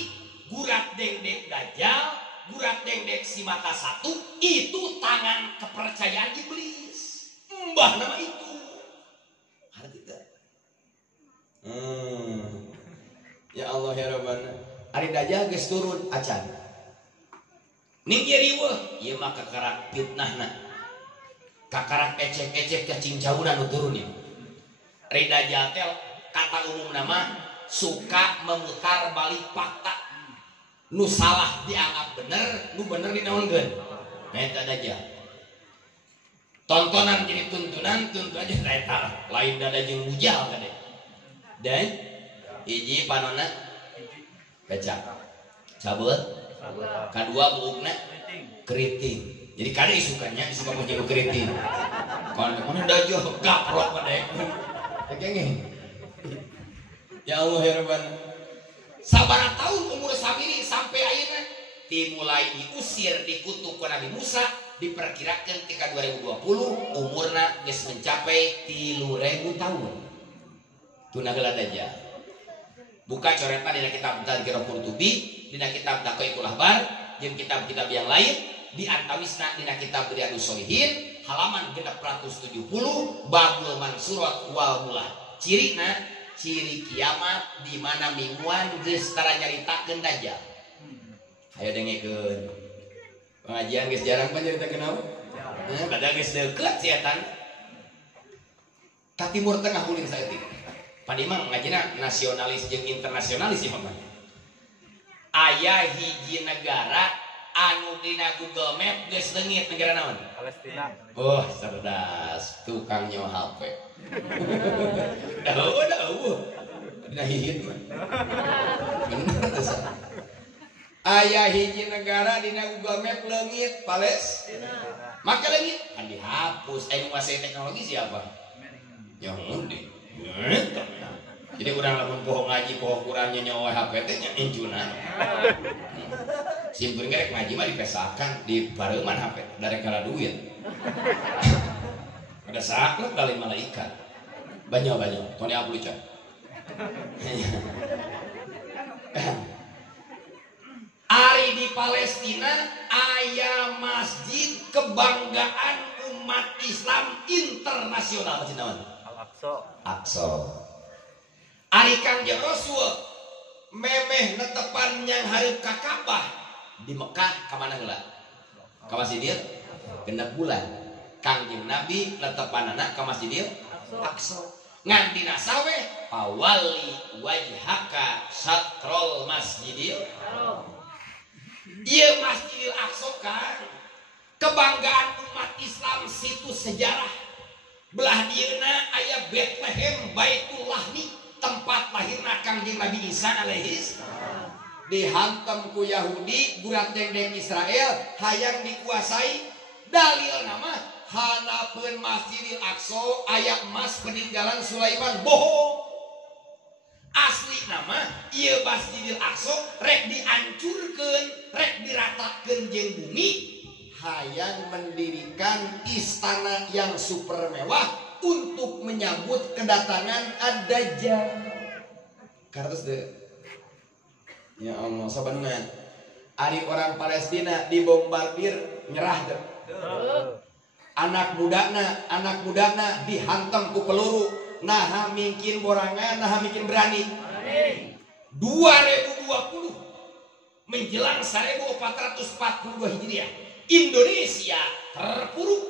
gurat dendek dajjal, gurat dendek si mata satu itu tangan kepercayaan iblis. Mbah nama itu. Ada tidak? Ya Allah ya Rabbana. Ari dajjal geus turun acan. Ning ieu riweuh, ieu mah kakarak fitnahna. Kakarak ecek-ecek cacing cauran nu turun ieu. Ari dajjal teh kata umum nama suka memutar balik fakta. Nu salah dianggap bener, nu bener dinaunkeun. Nah itu aja. Tontonan jadi tuntunan, tuntun aja eta lain dada jeung bujal kade. Dan hiji panonna becak. Sabeuh. Kadua buukna keriting. Jadi kade isukannya disuka menjadi keriting. Kon mana dajo gaprok pada. Kengeng. Ya Allah ya Rabbana. Sabaraha tahun umur Samiri sampai ayeuna dimulai diusir dikutuk ku Nabi Musa diperkirakan ketika 2020 umurna geus mencapai 3000 tahun. Tuna heula dajjal. Buka coretan dina kitab Tadzkirah Qurtubi, dina kitab Daqaiqul Ahbar, jeung kitab-kitab yang lain di antawisna dina kitab Riyadhus Shalihin halaman 670 babul mansurat wal mulah. Cirina ciri kiamat di mana mingguan geus tara nyaritakeun dajjal. Ayo dengekeun. Pengajian geus jarang pan nyaritakeun naon? Padahal geus deukeut si etan. Ka Timur Tengah ulin saeutik. Padi mah ngajina nasionalis jeung internasionalis ieu mah. Aya hiji negara anu dina Google Map geus leungit negara naon? Palestina. Oh, cerdas, tukang nyawa HP. Dahu. Dina hihit mah. Bener tuh. Aya hiji negara dina Google Map leungit Palestina. Maka leungit kan dihapus. Anu nguasai teknologi siapa? Yang undi. Jadi urang lamun poho ngaji poho kurangnya nyawa HP teh nya incuna. Simpun gerek ngaji mah dipesakan di pareuman HP dari kala duit. Ada saklek kali malaikat. Banyak tong diapul can. Ari di Palestina aya masjid kebanggaan umat Islam internasional masjid naon? Al-Aqsa. Ari Kangjeng Rasul memeh netepan yang hareup ka Ka'bah di Mekah ka mana heula? Ka Masjidil genep bulan. Kangjeng Nabi netepanana ka Masjidil Aqsa. Ngan dina sawe pawali wajhaka satrul Masjidil. Ieu Masjidil Aqsa kan kebanggaan umat Islam situs sejarah. Belah dieuna aya Bethlehem Baitul Lahmi tempat lahirna Kangjeng Nabi Isa alaihis dihantam ku Yahudi gurat dendeng Israel hayang dikuasai dalil nama hanapeun Masjidil Aqsa aya emas peninggalan Sulaiman bohong asli nama ieu Masjidil Aqsa rek dihancurkeun rek diratakeun jeung bumi hayang mendirikan istana yang super mewah untuk menyambut kedatangan Ad-Dajjal. Karena ya Allah sabanungan ari orang Palestina dibombardir nyerah deh. Anak mudana dihantam ku peluru nah mungkin borangan, nah mungkin berani. 2020 menjelang 1442 Hijriah, Indonesia terpuruk,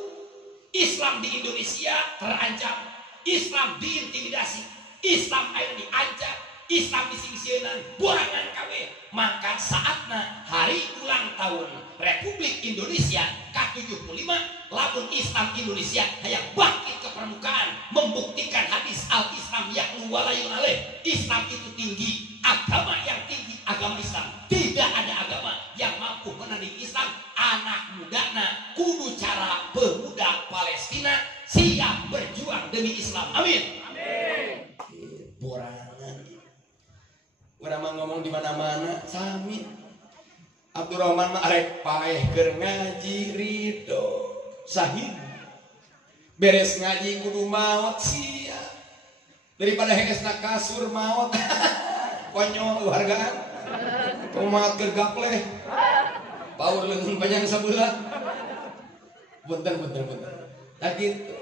Islam di Indonesia terancam, Islam diintimidasi, Islam air diancam, Islam disingsieunan, borangan kabeh. Maka saatna hari ulang tahun Republik Indonesia ke-75, lamun Islam Indonesia hayang bangkit ke permukaan, membuktikan hadis al-Islam ya'lu walayun alaih. Islam itu tinggi, agama yang tinggi agama Islam. Tidak ada agama yang mampu menandingi Islam. Anak mudana kudu cara pemuda Palestina siap berjuang demi Islam. Amin. Amin. Borangan. Urang mah ngomong di mana-mana sami. Abdurrahman mah arek paeh keur ngaji ridho sahih. Beres ngaji kudu maot sia. Daripada hengesna kasur maot. Konyol hargaan. Kumaot keur gapleh. Paur leungeun panjang sabeula. Punten. Tah kitu.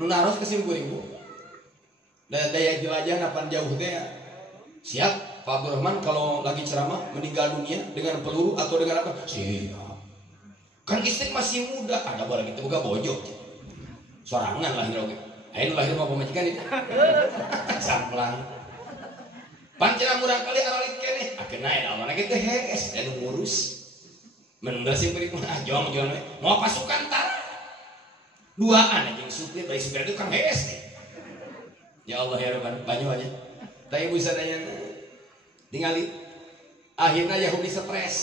Nu naros ke simkuring Bu. Daya jelajah napan jauh teh ya. Siap Pak Abdurrahman kalau lagi ceramah meninggal dunia dengan peluru atau dengan apa? Siap. Kan istri masih muda, ada barang itu buka bojok. Sorangan lahir oge. Ayeuna lahir mah pamajikan itu. Samplang. Pancena murang kali aralit keneh. Akeuna eta mana kitu hees anu ngurus. Men sih beri mah jong we. Mau pasukan tar. Duaan jeung supir, bae supir itu Kang hees teh. Ya Allah ya Rabban, banyu aja. Tapi bisa tanya tinggali akhirnya Yahudi stres,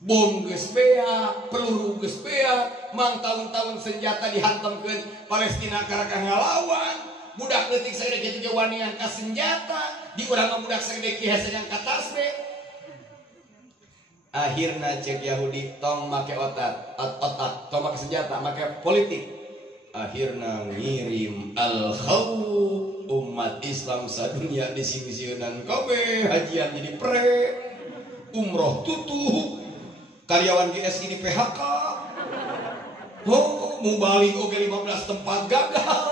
bom geus beak, peluru geus beak, mang tahun-tahun senjata dihantamkeun Palestina karena ngalawan, budak leutik sagede kitu jawanian ka senjata, di urang mah budak sagede kieu hasilna ka tasbih. Akhirna cek Yahudi tong make otak, tong make senjata, make politik. Akhirna ngirim al-khawf umat Islam sadunya disingsieunan kabeh hajian jadi pre umroh tutup karyawan GSI di PHK mau balik oke 15 tempat gagal.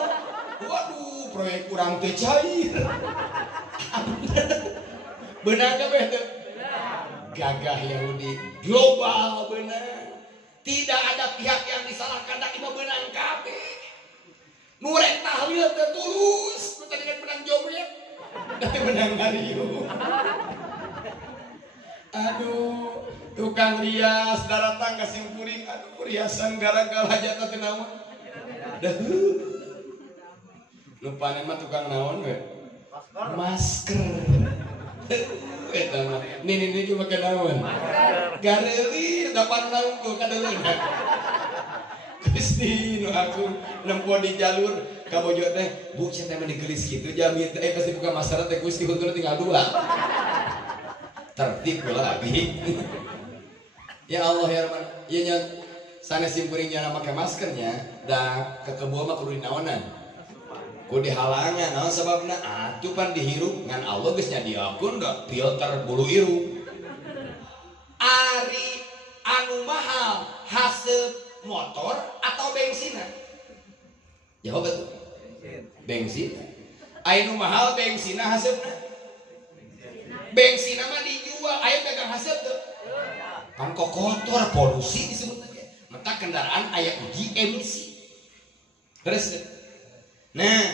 Waduh proyek kurang teu cair. Benar kabeh teu gagah Yahudi global benar. Tidak ada pihak yang disalahkan dan ima benang kabeh. Nurek tahlil tertulus, nu tadi menang joget, tapi menang hariu. Aduh, tukang rias datang ka simkuring, aduh riasan gara-gara hajatna teh naon. Nu panen mah tukang naon we? Masker. Eta mah nini ge make naon? Gareuli dapan naon ku kadeuleuna. Gusti nu aku nempo di jalur ka bojo teh, Bu cenah teh digelis kitu jami teh pasti buka masalah teh Gusti huntuna tinggal 2. Tertib lagi. Ya Allah ya Rahman, ieu nya sanes simkuring nya make maskernya da ke kebo mah kudu dinaonan. Kudu dihalangan, naon sababna? Atuh pan dihirup ngan Allah geus nyadiakeun da filter bulu irung. Ari anu mahal haseup motor atau bensin? Jawab betul. Bensin. Anu mahal bensin hasilna. Bensin mah dijual, aya dagang hasil tuh. Kan kok kotor, polusi disebutnya. Mata kendaraan aya uji emisi. Terus nah,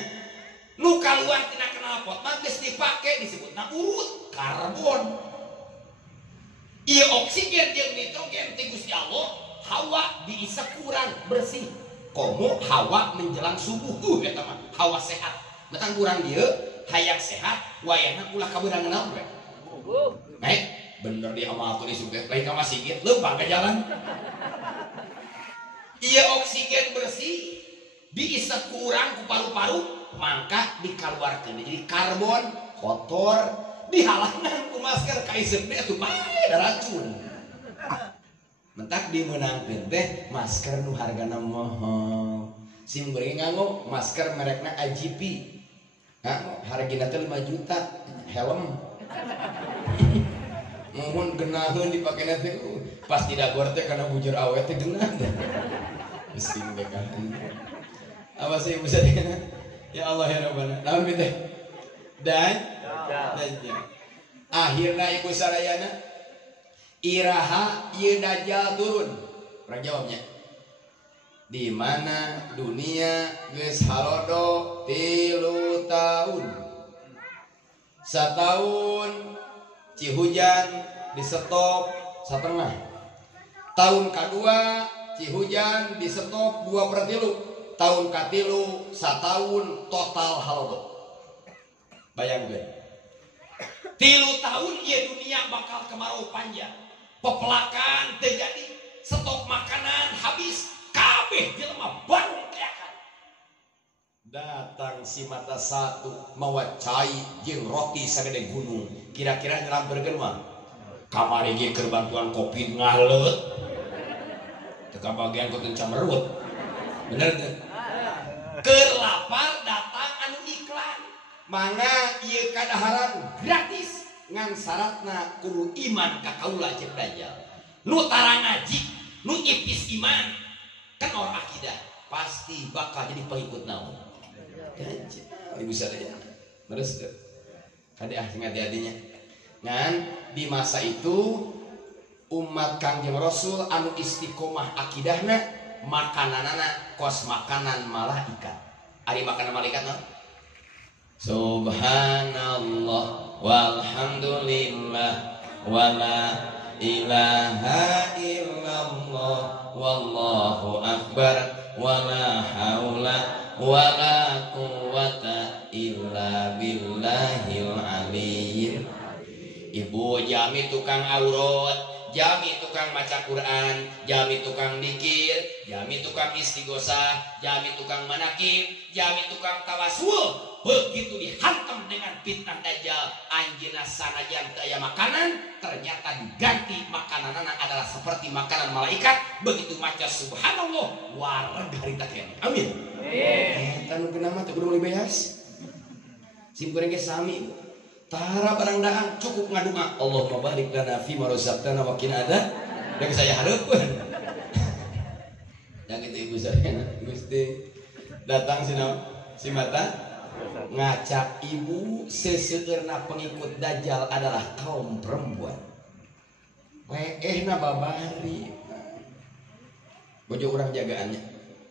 nu kaluar tina knalpot mah geus dipake disebutna urut karbon. Ieu oksigen jeung nitrogen ti Gusti Allah. Hawa diisa kurang bersih. Komo hawa menjelang subuh eta mah hawa sehat. Betang kurang dieu hayang sehat wayahna ulah kaberangan naon we. Bener di amal tuh disebut lain ka masjid leumpang ka jalan. Ieu oksigen bersih diisa kurang ku paru-paru mangka dikaluarkeun jadi karbon kotor dihalangan ku masker kaisep atuh bae racun. Mentak dimenangkeun teh masker nu hargana mahal. Simkuring nganggo masker merekna AGP. Hargana teh 5 juta. Helm. Mohon genaheun dipakena teh pas tidak gor teh kana bujur awet teh genah. Mesin teh kan. Apa sih bisa dina? Ya Allah ya Rabbana. Naon bete? Dajjal. Akhirna ibu sarayana iraha ieu dajjal turun. Orang jawabnya. Di mana dunia geus halodo 3 tahun. Setahun Cihujan di stop 1/2. Tahun kedua Cihujan di stop 2/3. Tahun katilu 1 tahun total halodo. Bayangkan 3 tahun ya dunia bakal kemarau panjang, pepelakan terjadi, stok makanan habis, kabeh jelema baru teakan. Datang si mata satu mawa cai jeung roti sagede gunung, kira-kira nyelamperkeun mah kamari ge keur bantuan kopi ngaleut teu kabagian ku teu camerut. Bener teh? Keur lapar datang anu iklan mangga ieu kadaharan gratis ngan syaratna kudu iman ka kaula cek Dajjal. Nu tara ngaji, nu ipis iman kan orang akidah pasti bakal jadi pengikut naon. Ibu sadaya. Terus teh. Kade sing hati-hatinya. Ngan di masa itu umat Kangjeng Rasul anu istiqomah akidahna makananana kos makanan malaikat. Ari makanan malaikat no? Subhanallah walhamdulillah wala ilaha illallah wallahu akbar wala haula wala quwata illa billahil aliyyil. Ibu jami tukang aurat, jami tukang maca Quran, jami tukang dikir, jami tukang istighosah, jami tukang manakib, jami tukang tawasul. Begitu dihantam dengan fitnah Dajjal, anjeunna sanajan teu aya makanan, ternyata diganti makananana adalah seperti makanan malaikat. Begitu maca subhanallah, wareg harita keneh. Amin. Eta nu geuna mah teu kudu meuli beas. Sim goreng ge sami. Tara barang daang cukup ngadunga Allahumma barik lana fi ma razaqtana wa qina adza. Dan saya hareupeun. Yang itu ibu saya Gusti datang si mata ngacak ibu seseueurna pengikut Dajjal adalah kaum perempuan. Weehna babari. Bojo urang jagaannya.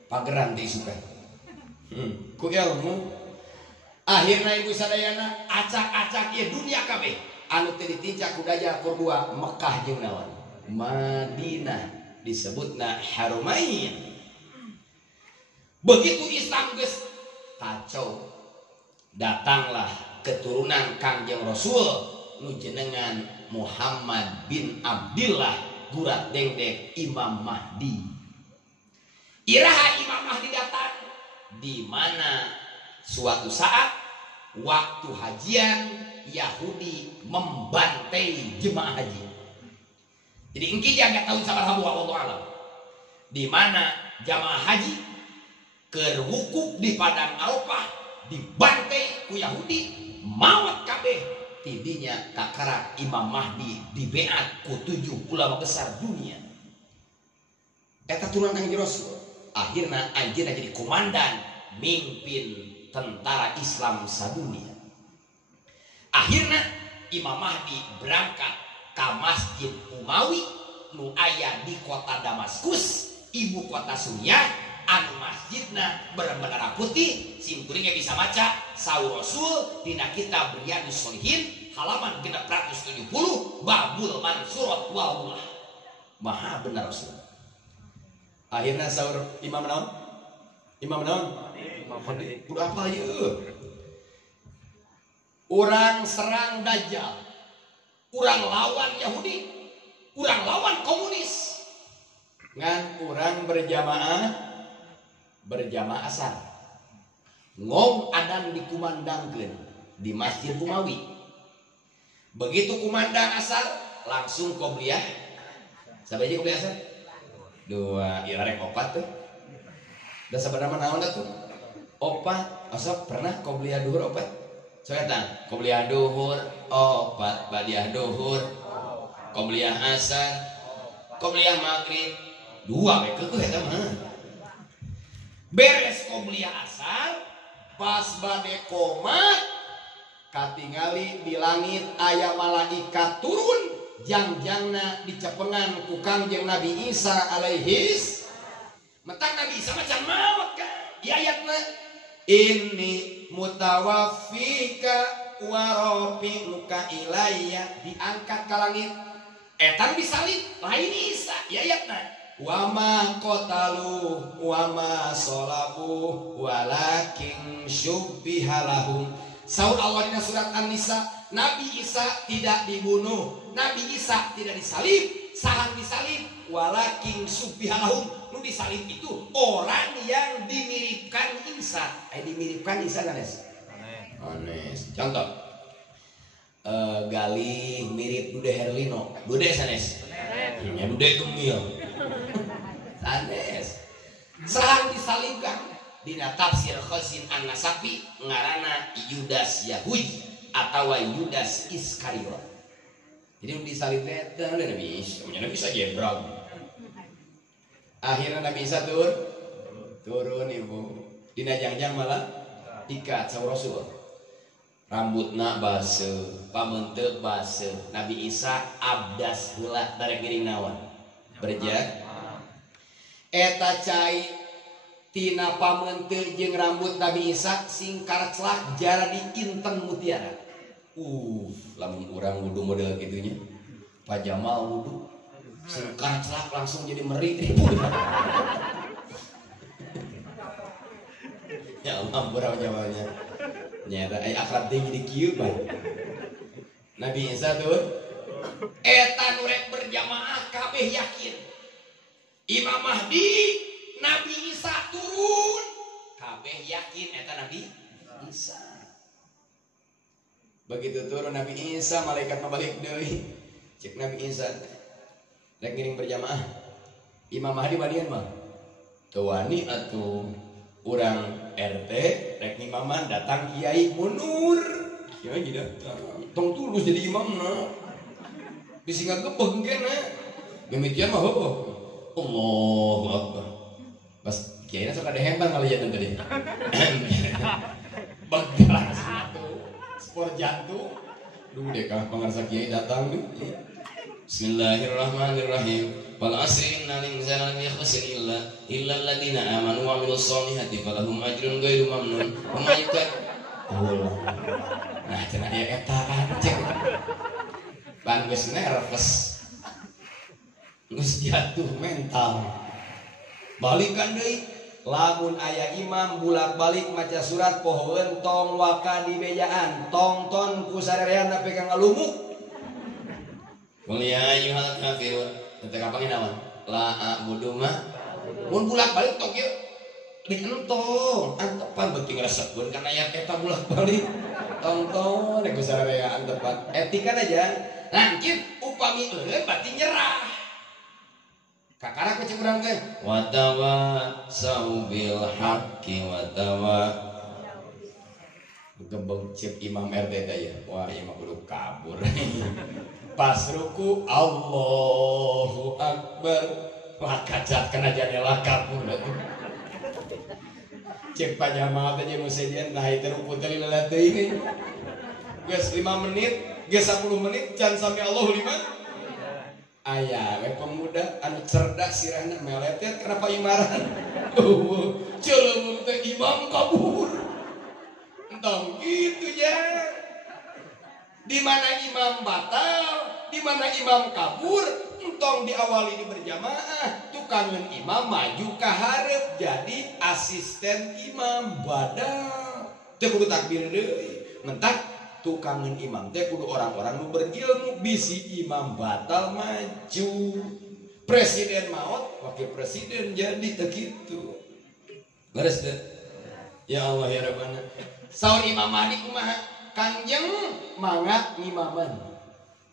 Pageran teh isukan. Ku ilmu akhirna ibu sadayana acak-acak ieu dunia kabeh anu teu ditincak ku Dajjal kurdua Mekah jeung naon Madinah disebutna Harumain. Begitu Islam geus kacau, datanglah keturunan Kangjeng Rasul nu jenengan Muhammad bin Abdillah Gurat Dengdek Imam Mahdi. Iraha Imam Mahdi datang di mana suatu saat waktu hajian Yahudi membantai jemaah haji. Jadi engki jaga tahun sabaraha wallahu alam. Di mana jamaah haji keur wukuf di padang Arafah dibantai ku Yahudi maut kabeh tidinya kakara Imam Mahdi dibeat ku 7 ulama besar dunia. Eta turunan Kangjeng Rasul. Akhirna anjeunna jadi komandan mimpin tentara Islam sadunia. Akhirna Imam Mahdi berangkat ke Masjid Umawi nu aya di kota Damaskus, ibu kota Suriah, anu masjidna bermenara putih. Simkuring bisa maca Saur Rasul dina kitab Riyadhus Shalihin halaman 670 Babul Mansurat wallah. Maha benar Rasul. Akhirna saur Imam naon? Imam naon? Kudu apa ieu? Urang serang Dajjal, urang lawan Yahudi, urang lawan komunis. Ngan urang berjamaah asar. Ngom adan dikumandangkeun di Masjid Umawi. Begitu kumandang asar langsung qobliyah. Sabaraha qobliyah asar? 2, ieu rek 4 teh. Da sabaraha naon atuh? 4, asa pernah qobliyah duhur 4? Soetan, qobliyah duhur 4, badiah duhur, qobliyah asar, qobliyah maghrib 2 we keukeuh eta mah. Beres qobliyah asar pas bade komat katingali di langit aya malaikat turun jangjangna dicepengan ku Kangjeng Nabi Isa alaihis mentang Nabi Isa macam maut kan di ayatna ini mutawaffika wa rafi'uka ilayya diangkat ke langit etan disalib lain Isa di ayatna wa ma qatalu wa ma salabu walakin syubbiha lahum. Saur Allah di surat An-Nisa, Nabi Isa tidak dibunuh, Nabi Isa tidak disalib, sahan disalib, walakin syubbiha lahum. Nu disalib itu orang yang dimiripkan Isa. Dimiripkan Isa kan es? Aneh. Contoh, Galih mirip Dude Herlino, Dude sanes, ya Dude Gemil. Sanes sahan disalibkan dina tafsir Khazin An-Nasafi ngarana Yudas Yahudi atau Yudas Iskariot. Jadi disalib teh Nabi Isa, Nabi Isa jenderal. Akhirnya Nabi Isa turun ibu dina jangjang malah ikat saur Rasul. Rambutna baseuh, pamenteuk baseuh. Nabi Isa abdas heula darek giring naon? Berjak eta cai tina pamenteuk jeung rambut Nabi Isa singkar celak jadi inten mutiara. Lamun urang wudu model kitunya. Pak Jamal wudu singkar celak langsung jadi meri. Ya Allah ampura Jamalnya. Nyata ai akrab teh jadi kieu bae. Nabi Isa eta nu rek berjamaah kabeh yakin. Imam Mahdi, Nabi Isa turun, kabeh yakin eta Nabi Isa. Begitu turun Nabi Isa, malaikat balik deui. Cek Nabi Isa, rek ngiring berjamaah. Imam Mahdi wadian mah. Teu wani atuh urang RT rek imaman datang Kiai mundur. Kiai datang. Tong tulus jadi imamna. Bisi ngagebeg kena. Mimitian mah heueuh. Allahu Akbar. Pas kiai sok ada hembang kali ya tadi. Bagdalah satu spor jantung. Duh deh kah pangarsa kiai datang. Bismillahirrahmanirrahim. Wal asri innal insana lafi khusr illa alladziina aamanu wa 'amilus shalihati falahum ajrun ghairu mamnun. Wa may Nah, cenah dia eta cek. Ban geus nervous. Geus jatuh mental. Balikan deui. Lamun aya imam bulak-balik maca surat pohoeun tong waka di bejaan, tongton ku sarerean tapi kang ngalumuk. Qul ya ayyuhal kafirun. Teu kapangin naon? La a'budu ma. Mun bulak-balik tong kieu dientong, antepan beuting resepkeun kana aya eta bulak-balik. Tongton ku sarerean antepan. Etikan aja. Lanjut upami eureun berarti nyerah. Kakara ku cek urang teh. Wa tawasau bil haqqi wa gebeng cip imam RT ya. Wah, imam kudu kabur. Pas ruku Allahu Akbar. Wah, kacat kena janela kabur atuh. Cek pajamaah teh jeung musedian nah itu ruku teh lila teuing. Geus 5 menit, geus 10 menit can sampai Allahu liman. Aya we pemuda anu cerdas sirahna meletet kenapa imaran. Ceuleung teh imam kabur. Entong gitu ya. Di mana imam batal, di mana imam kabur, entong diawali di berjamaah, tukangan imam maju ke hareup jadi asisten imam badal. Teu kudu takbir deui. Mentak tukangan imam teh kudu orang-orang nu berilmu, bisi imam batal maju. Presiden maot, wakil presiden jadi teu kitu. Beres teh. Ya Allah ya Rabbana. Saur Imam Mahdi kumaha? Kanjeng mangga ngimaman.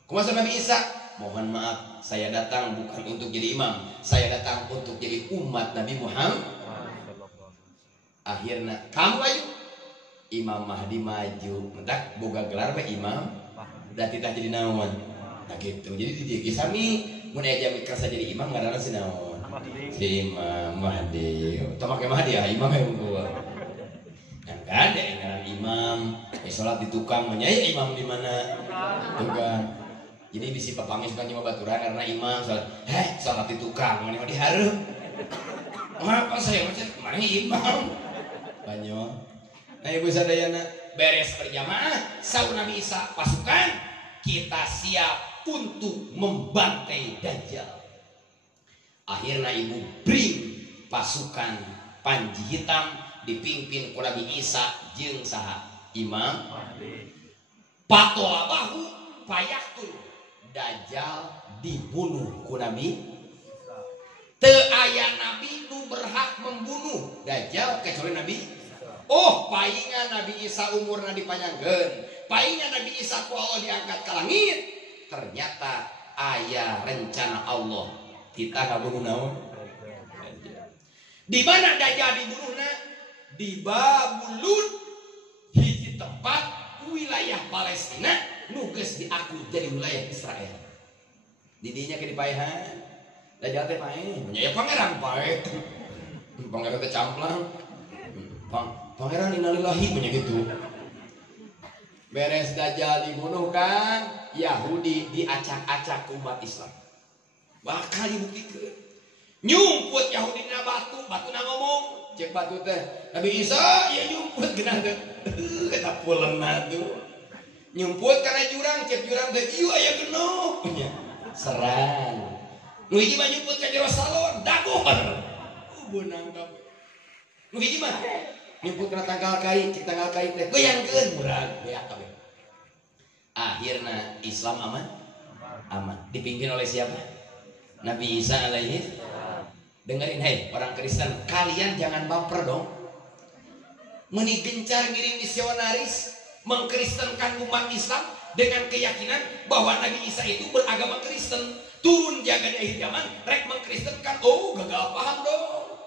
Kumaha Nabi Isa? Mohon maaf, saya datang bukan untuk jadi imam. Saya datang untuk jadi umat Nabi Muhammad. Akhirnya kamu maju. Imam Mahdi maju. Mentak boga gelar bae imam. Da titah jadi naon. Nah gitu. Jadi di dieu sami mun aya jami kerasa jadi imam ngaranna si naon? Si Imam Mahdi. Teu make Mahdi ya, imam yang gua. kan ada ngaran imam sholat di tukang menyai imam di mana tuh kan. Jadi bisi papangnya suka nyoba baturan karena imam sholat di tukang mana mau diharum apa saya macam mana imam banyak. Nah ibu sadayana beres berjamaah saur Nabi Isa pasukan kita siap untuk membantai Dajjal. Akhirnya ibu bring pasukan panji hitam dipimpin ku Nabi Isa jeung saha Imam patola bahu payakun Dajjal dibunuh ku Nabi. Teu aya nabi nu berhak membunuh Dajjal kecuali Nabi. Oh paingan Nabi Isa umurna dipanjangkeun, paingan Nabi Isa ku Allah diangkat ke langit. Ternyata aya rencana Allah kita ngabunuh naon. Di mana Dajjal dibunuhna? Di Babulun, hiji tempat wilayah Palestina nu geus diaku jadi wilayah Israel. Di dinya ke dipaehan. Dajjal teh paeh, nya pangeran paeh. Pangeran teh camplang. Pangeran innalillahi punya gitu. Beres Dajjal dibunuh kan, Yahudi diacak-acak ke umat Islam. Bakal dibuktikan. Nyumput Yahudi na batu na ngomong. Cek batu teh, Nabi Isa ya nyumput genah teh. Eta puleuna tuh. Nyumput kana jurang, cek jurang teh ieu aya geneuh punya. Serang. Nu hiji mah nyumput ka jero salon, dago bener. Beunang kabeh. Nu hiji mah nyumput kana tanggal kai, cek tanggal kai teh goyangkeun murag beak kabeh. Akhirna Islam aman? Aman. Dipimpin oleh siapa? Nabi Isa alaihi. Dengerin hei orang Kristen, kalian jangan baper dong. Meni gencar ngirim misionaris mengkristenkan umat Islam dengan keyakinan bahwa Nabi Isa itu beragama Kristen. Turun jaga di akhir zaman, rek mengkristenkan. Oh gagal paham dong.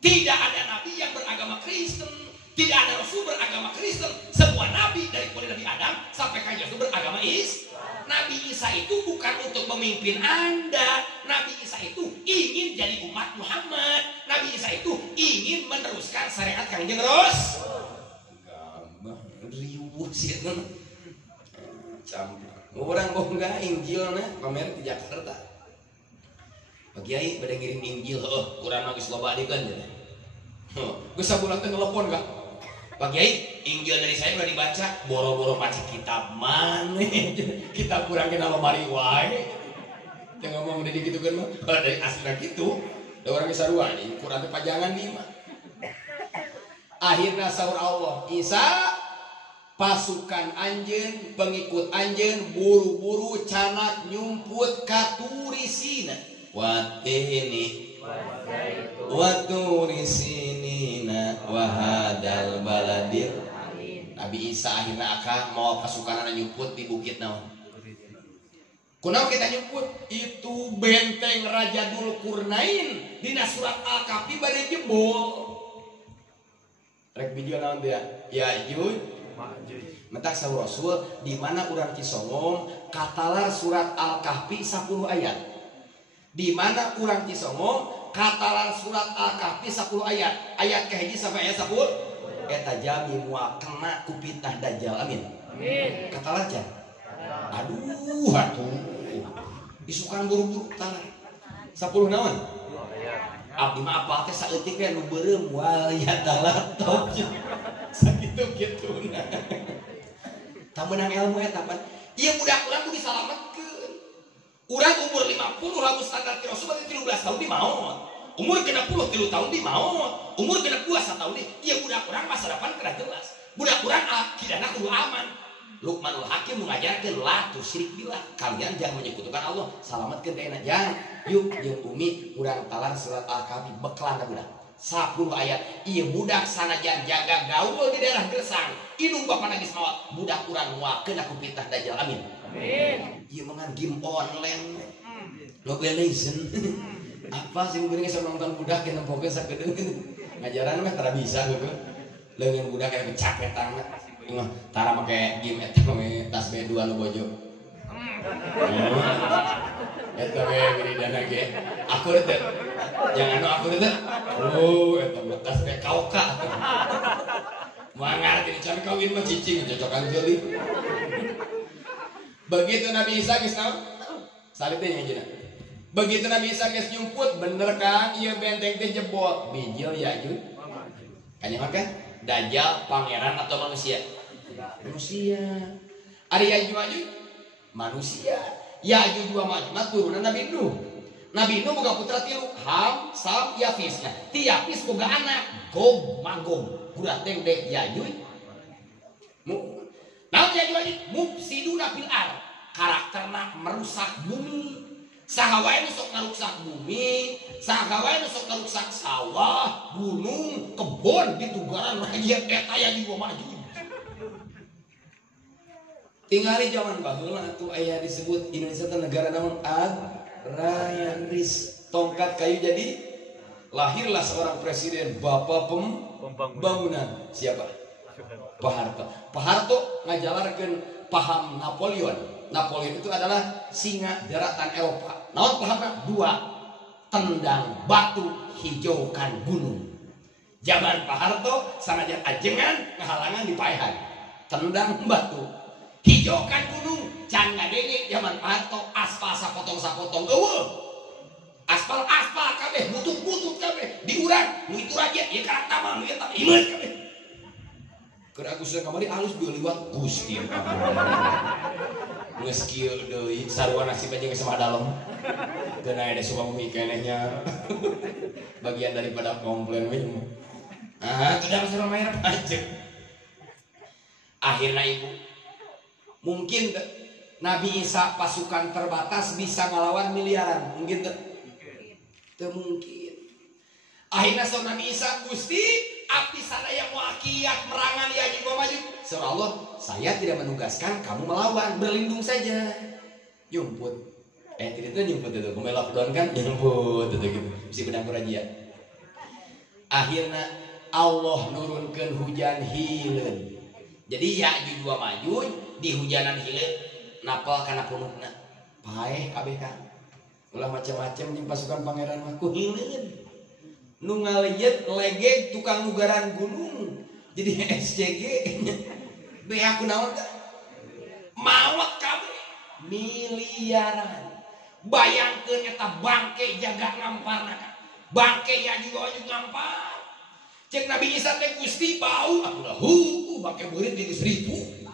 Tidak ada nabi yang beragama Kristen, tidak ada rasul beragama Kristen. Semua nabi dari mulai Nabi Adam sampai ke Yesus beragama Islam. Nabi Isa itu bukan untuk memimpin Anda. Nabi Isa itu ingin jadi umat Muhammad. Nabi Isa itu ingin meneruskan syariat Kangjeng Rasul. Gambah riuh sih itu. Campur. Orang bohongga Injilna pamer di Jakarta. Pak Kiai pada ngirim Injil, kurang geus loba adikeun teh. Geus sabulan teh nelpon ka. Pak Kiai, Injil dari saya udah dibaca, boro-boro baca kitab maneh. Kitab kurang kena lemari wae. Teu ngomong udah digitukeun mah, dari aslinya gitu. Da urang geus sarua nih, kurang teh pajangan nih mah. Akhirna saur Allah, Isa pasukan anjeun, pengikut anjeun buru-buru canak nyumput ka turisina. Watini waturisina wahadal baladir. Nabi Isa akhirnya akan mau pasukan nyumput di bukit naon. Kunaon kita nyumput? Itu benteng Raja Dzulqarnain dina surat Al-Kahfi bade jebol. Rek video naon teh ya Juj. Mentak saur Rasul di mana urang Cisongom katalar surat Al-Kahfi 10 ayat. Di mana urang Cisongom katalar surat Al-Kahfi 10 ayat. Ayat kahiji sampai ayat 10. Eta jami moal kena ku fitnah Dajjal. Amin. Amin. Katalar can. Aduh atuh. Isukan buru-buru talar. 10 naon? Abdi mah apal teh saeutik we nu beureum wal ya talar top. Sakitu kituna. Tak menang ilmu eta pan. Ieu budak urang kudu disalametkeun. Urang umur 50 lamun standar ti Rasul berarti 13 tahun di maot. Umur 60 3 tahun di maot. Umur 62 tahun di ieu budak urang masa depan kena jelas. Budak urang akidahna kudu aman. Luqmanul Hakim mengajarkeun la tusyrik billah. Kalian jangan menyekutukan Allah. Salametkeun ka enak jangan. Yuk jeung Umi urang talar surat Al-Kahfi beklan ka budak. 10 ayat. Ieu budak sanajan jaga gaul di daerah Gersang. Inung bapak nangis mawat. Budak urang wakeun aku fitnah Dajjal. Amin. Amin. Ieu mah game online. Mobile Legends. Apa sih mungkin geus nonton budak yang nempokeun sakedeung. Ngajaran mah tara bisa gitu. Leungeun budak kayak kecapetan mah. Imah tara make game eta we tas B2 nu bojo. Eta we wiridana ge. Aku teh. Jangan aku teh. Oh, eta tas B kauka. Mangar jadi can kawin mah cicing cocokan geuli. Begitu Nabi Isa geus naon? Salib teh ngajina. Begitu Nabi Isa geus nyumput, bener kan ieu benteng teh jebol. Bijil Ya'juj. Kanya mah kan Dajjal pangeran atau manusia? Manusia. Ari Ya'juj Ma'juj manusia. Ya'juj wa Ma'juj turunan Nabi Nuh. Nabi Nuh boga putra tilu, Ham, Sam, Yafis. Ti Yafis boga anak, Gog, Magog. Budak teh dek Ya'juj. Naon Ya'juj Ma'juj? Mufsiduna fil ardh. Karakterna merusak bumi. Saha wae nu sok ngarusak bumi, saha wae nu sok ngarusak sawah, gunung, kebon ditugaran rakyat eta Ya'juj wa Ma'juj. Tingali zaman baheula atuh aya disebut Indonesia teh negara naon agraris ris tongkat kayu jadi lahirlah seorang presiden Bapak Pembangunan. Siapa? Pak Harto. Pak Harto ngajalarkeun paham Napoleon. Napoleon itu adalah singa daratan Eropa. Naon pahamna? 2. Tendang batu, hijaukan gunung. Zaman Pak Harto sanajan ajengan ngahalangan dipaehan. Tendang batu, hijaukan gunung. Can ngadenge zaman Pak Harto aspal sapotong-sapotong eueuh. Aspal kabeh, butut kabeh, diurang, nu itu raja, ieu karakter mah nu eta imeus kabeh. Keur Agustus kamari alus bieu liwat Gusti. Geus kieu deui sarua nasib aja geus sama dalem. Teu aya da Sukabumi kenehnya. Bagian daripada komplain we. Teu da sarua mayar aja. Akhirna ibu mungkin Nabi Isa pasukan terbatas bisa ngelawan miliaran, mungkin teu mungkin. Akhirna saur Nabi Isa Gusti abdi sadaya muakiat merangan Ya'juj wa Ma'juj. Surah Allah, saya tidak menugaskan kamu melawan, berlindung saja. Nyumput. Tidak itu nyumput itu, kembali lockdown kan nyumput itu gitu. Mesti benang raja. Akhirna Allah nurunkan hujan hileun. Jadi Ya'juj wa Ma'juj di hujanan hileun napal kana punukna. Paeh kabeh kan. Ulah macam-macam jeung pasukan pangeran mah ku hileun. Nu ngaliet legeg tukang nugaran gunung jadi SCG bea kunaon da maot kabeh miliaran. Bayangkeun eta bangke jaga ngamparna kan bangke Ya'juj wa Ma'juj ngampar cek Nabi Isa teh Gusti bau Allahu bangke beureut jadi 1000.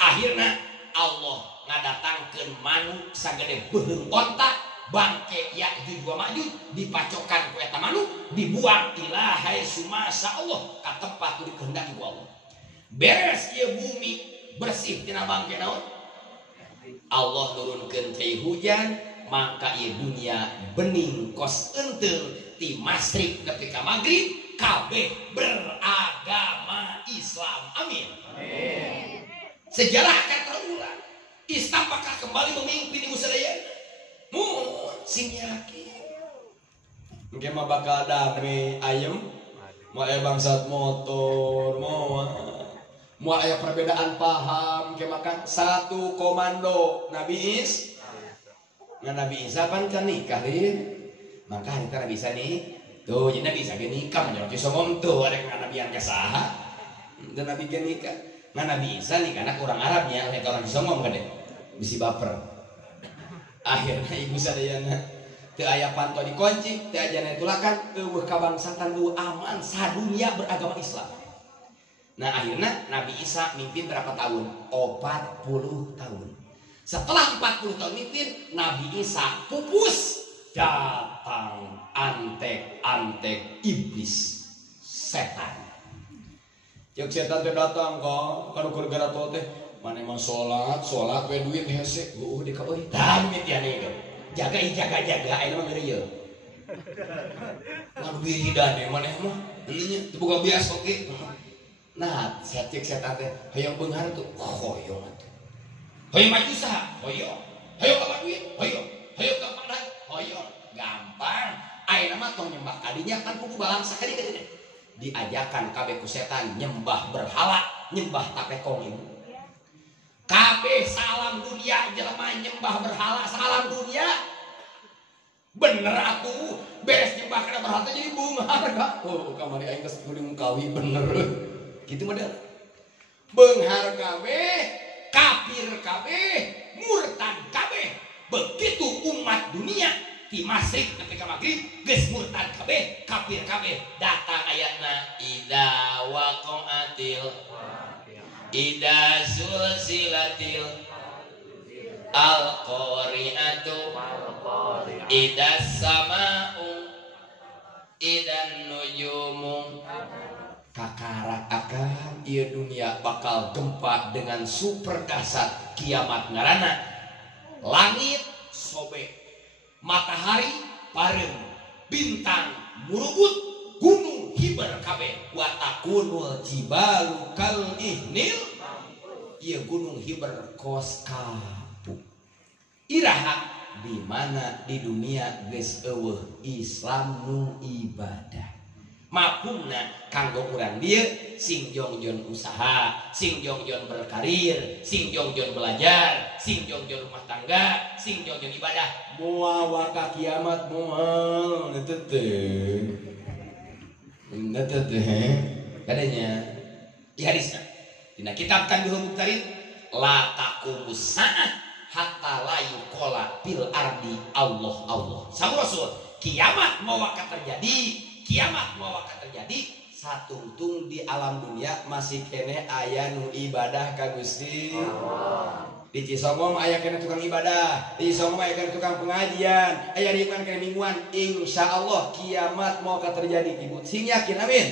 Akhirna Allah ngadatangkeun manuk sagede beuheung ontak bangke Ya'juj wa Ma'juj dipacokkan ku eta manuk dibuang ila haitsu masya Allah ka tempat nu dikehendaki ku Allah. Beres ieu bumi bersih tina bangke naon Allah nurunkeun teh hujan maka ieu dunia bening kos enteul ti masrik nepi ka magrib kabeh beragama Islam. Amin. Amin. Sejarah akan terulang. Islam bakal kembali memimpin ibu sadayana. Sing yakin mungkin mah bakal damai ayem mau aya bangsat motor mau aya perbedaan paham ke makan satu komando Nabi Isa kan nikah deh maka kita Nabi Isa nih tuh jadi Nabi Isa nikah menjadi somong tuh ada Nabi yang kesaha dan Nabi nikah Nabi Isa nih karena kurang Arabnya lihat orang somong kan deh bisa baper. Akhirnya ibu sadayana teu aya panto dikunci teu ajana ditulakan eueuh kabangsatan eueuh aman sadunya beragama Islam. Nah akhirnya Nabi Isa mimpin berapa tahun? 40 tahun. Setelah 40 tahun mimpin Nabi Isa pupus datang antek iblis setan. Cek setan teh datang kok kana gara teh mana emang sholat we duit hese di kau tah duit ya nih jaga ini mah ngeri ya ngan wiridan ya mana emang ininya bukan biasa oke nah saya cek teh hayang beunghar tuh hoyong atuh hayang maju saha hoyong hayang bawa duit hoyong hayang gampang hoyong gampang ayeuna mah tong nyembah kadinya kan kudu balang sakali ka diajakan kabeh ku setan nyembah berhala nyembah tapekong ibu kabeh salam dunia jelema nyembah berhala salam dunia bener atuh beres nyembah kana berhala jadi bunghar ka kamari aing geus kudu ngkawi bener gitu model beunghar kabeh kafir kabeh murtad kabeh begitu umat dunia di masrik ketika maghrib geus murtad kabeh kafir kabeh datang ayatna ida waqa'atil ida sulsilatil al-qari'atu ida sama'u idan nujumu kakarak akan ieu dunia bakal gempa dengan super dahsyat kiamat ngaranna langit sobek matahari parem bintang murugut gunung hiber kabeh wa takunul jibalu kal ihnil ieu gunung hiber kos kapuk iraha di mana di dunia geus eueuh Islam nu ibadah mapumna kanggo urang dieu sing jongjon usaha sing jongjon berkarir sing jongjon belajar sing jongjon rumah tangga sing jongjon ibadah moal ka kiamat moal netete kadanya di hadisna dina kitab Tanbihul Mubtarin la taqumus saah hatta la yuqala fil ardi Allah Allah sama Rasul kiamat mau akan terjadi kiamat mau akan terjadi satungtung di alam dunia masih kene aya nu ibadah ka Gusti Allah di Cisomong aya kene tukang ibadah di Cisomong aya kene tukang pengajian aya di mana kene mingguan insyaallah kiamat mau akan terjadi ibu sing yakin amin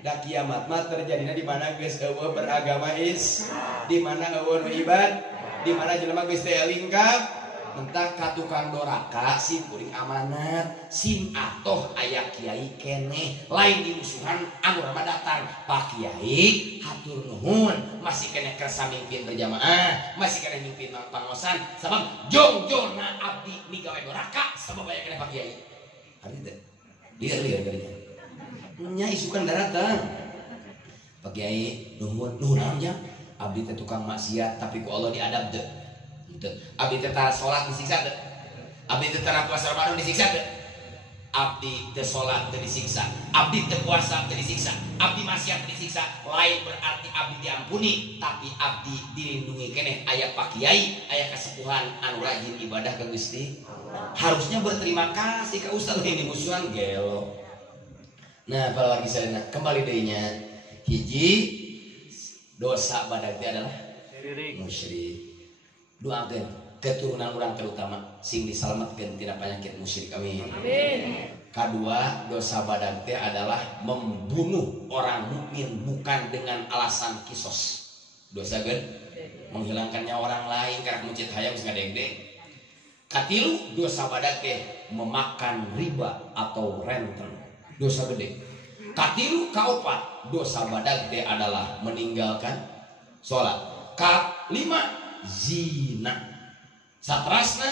da kiamat mah terjadinya di mana geus eueuh beragama di mana eueuh nu ibad di mana jelema geus teu lingkap mentah ka tukang doraka sim kuring amanat sim atoh aya kiai keneh lain di musuhan anu rama datang Pak Kiai hatur nuhun masih keneh kersa mimpin berjamaah masih keneh mimpin pangosan sabab jongjona abdi migawe doraka sabab aya keneh Pak Kiai hari teh liar garinya nya isukan datang Pak Kiai nuhun nya abdi teh tukang maksiat tapi ku Allah diadab teh abdi teh tara salat disiksa teh abdi teh tara puasa Ramadan disiksa teh abdi teh salat teh disiksa abdi teh puasa teh disiksa abdi maksiat teh disiksa lain berarti abdi diampuni tapi abdi dilindungi keneh aya Pak Kiai aya kasepuhan anu rajin ibadah ka Gusti harusnya berterima kasih ka ustaz yang dimusuhan gelo nah para lagi sadana kembali deui nya hiji dosa badag teh adalah musyrik doakeun keturunan urang terutama sing disalametkeun tina penyakit musyrik amin. Amin. Kedua, dosa badag teh adalah membunuh orang mukmin bukan dengan alasan kisos. Dosa gede menghilangkan nyawa orang lain karena muncit hayang geus ngadegdeg. Katilu dosa badag teh memakan riba atau renten. Dosa gede. Katilu kaopat dosa badag teh adalah meninggalkan salat. Kalima zina satrasna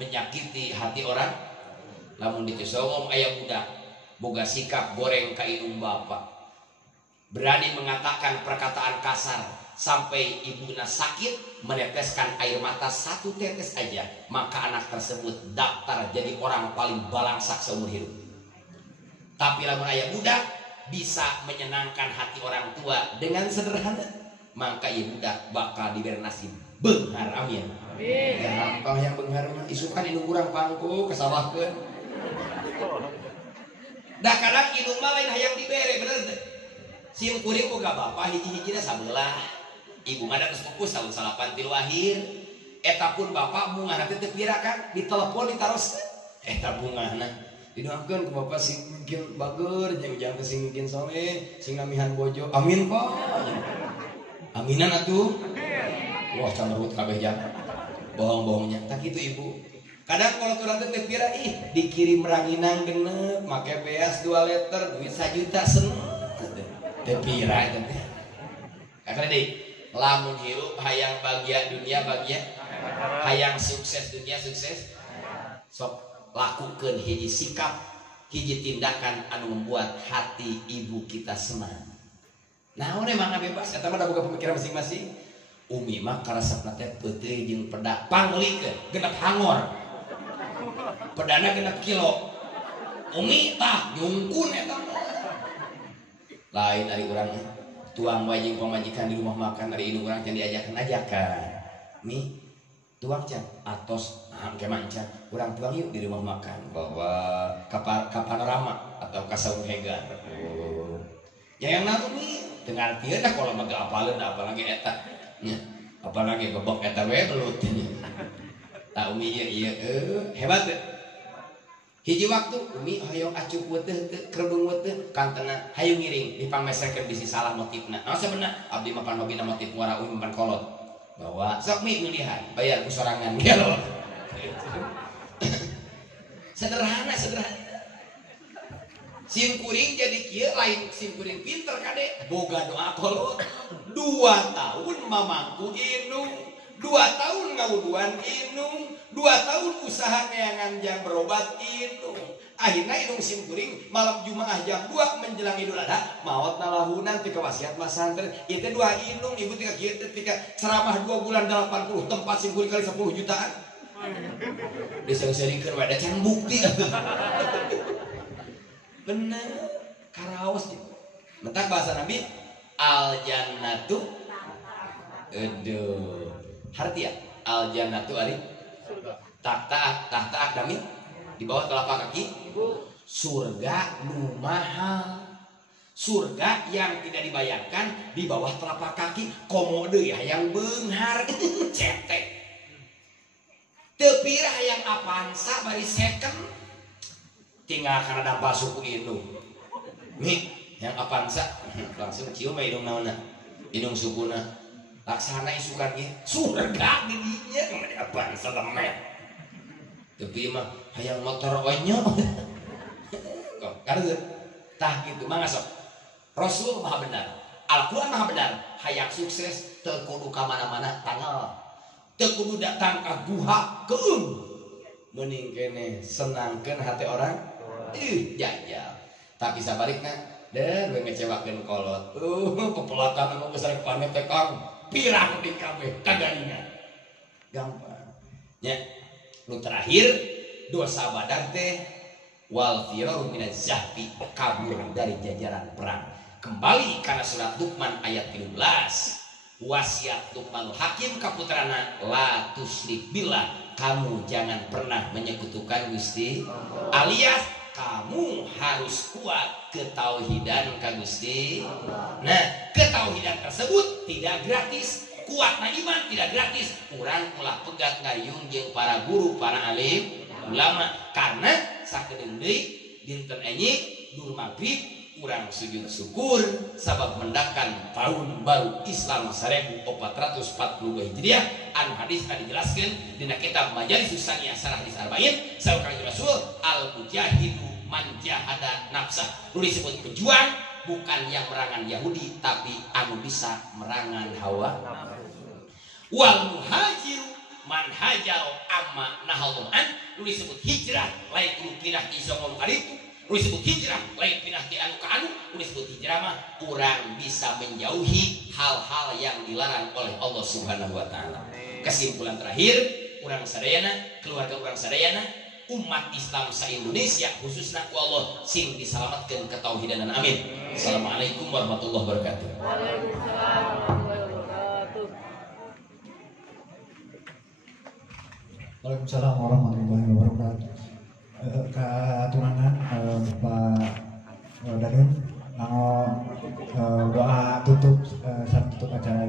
menyakiti hati orang lamun dicisongom aya budak boga sikap goreng ka indung bapak berani mengatakan perkataan kasar sampai ibuna sakit meneteskan air mata satu tetes aja maka anak tersebut daftar jadi orang paling balangsak seumur hidup tapi lamun aya budak bisa menyenangkan hati orang tua dengan sederhana maka ieu budak bakal diberi nasib beunghar amin. Amin. Ya apa yang beunghar mah isukan indung urang pangku kesawahkeun. Da kadang indung mah lain hayang dibere bener teh. Sim kuring boga bapa hiji-hijina sabelah. Ibu ngada geus pupus tahun 83 lahir. Eta pun bapa bungana teh teu pira kan ditelepon ditaros eta bungana. Didoakeun ku bapa sing mungkin bager jeung ujang sing mungkin soleh, sing ngamihan bojo. Amin, Pak. Aminan atuh. Wah camerut kabeh jam bohong-bohongnya tak gitu ibu kadang kalau turun teh pira dikirim ranginang genep make beas 2 liter duit 1 juta seneng teh pira teh kakak deui lamun hirup hayang bahagia dunia bahagia hayang sukses dunia sukses sok lakukeun hiji sikap hiji tindakan anu membuat hati ibu kita senang naon emang bebas eta mah da boga pemikiran masing-masing Umi mah karasapna teh peuteui jeung peda panglikeun genep hangor. Pedana genep kilo. Umi tah nyungkun eta. Lain ari urang tuang wajing pemajikan di rumah makan dari indung orang yang diajakan nih tuang can atos keman can kurang tuang yuk di rumah makan bahwa ke panorama atau ke saung hegan yang namun nih dengan artian dah kalau maka apalagi apalagi eta nya apalagi gebok eta we belut tak umi iya hebat deh. Hiji waktu umi hayong acup weuteuh kerudung weuteuh kantena hayung ngiring dipamesekeun bisi salah motifna. Nah sebenarnya abdi mah pan hobina motif muara umi pan kolot. Bahwa sok mi milihan bayar ku sorangan gitu. Sederhana. Sim kuring jadi kieu lain sim kuring pinter kade boga doa kolot. 2 tahun mamangku inung 2 tahun ngawuduan inung 2 tahun usaha neangan jang berobat inung akhirnya inung sim kuring malam Jumaah jam 2 menjelang Idul Adha maot nalahunan tika wasiat mas santren itu 2 inung ibu tika kieu tika ceramah 2 bulan 80 tempat sim kuring kali 10 jutaan disering-seringkeun wae da can bukti bener karaos gitu mentak bahasa Nabi al jannatu aduh harti ya al jannatu ari tahta dami di bawah telapak kaki surga nu mahal surga yang tidak dibayangkan di bawah telapak kaki komode ya yang beunghar cetek teu pirah yang apansa bari second tinggal karena dampak suku indung nih yang apansa langsung cium indung naona indung sukuna laksana isukan ge surga di dinya kemudian apansa lemet tapi mah hayang motor onyo kok karena tah gitu mah ngasok Rasul maha benar Al-Quran maha benar hayang sukses teu kudu ka mana-mana tanggal teu kudu datang ka guha keung mending kene senangkeun hati orang jajal tapi sabalikna dan we ngecewakeun kolot kepelatan anu besar kepanet teh Kang pirang di kabeh kagaringan gampang nya nu terakhir dosa Badar teh wal firaru minaz zahfi kabur dari jajaran perang kembali karena surat Luqman ayat 13 wasiat Luqmanul Hakim ka putrana la tusyrik billah kamu jangan pernah menyekutukan Gusti alias kamu harus kuat ketauhidan ka Gusti. Nah, ketauhidan tersebut tidak gratis. Kuat na iman tidak gratis. Urang ulah pegat ngayung jeung para guru, para alim, ulama karena sakedeung deui dinten enyi dur magrib urang sujud syukur sabab mendakan tahun baru Islam 1442 Hijriah anu hadisna dijelaskeun dina kitab Majalis Saniyah Sarah Hadis Arba'in saur Rasul al-mujahidu man jahada nafsah nu disebut pejuang bukan yang merangan Yahudi tapi anu bisa merangan hawa wal muhajiru man hajar amma nahallahu an nu disebut hijrah lain kudu pindah ti songong kaditu nu disebut hijrah lain pindah ti anu ka anu nu disebut hijrah mah urang bisa menjauhi hal-hal yang dilarang oleh Allah Subhanahu wa taala. Kesimpulan terakhir urang sadayana keluarga urang sadayana umat Islam se-Indonesia khususnya ku Allah sing diselamatkan ketauhidan dan amin. Assalamualaikum warahmatullahi wabarakatuh. Waalaikumsalam warahmatullahi wabarakatuh. Waalaikumsalam warahmatullahi wabarakatuh. Katurangan Pak Dadun doa tutup saat tutup acara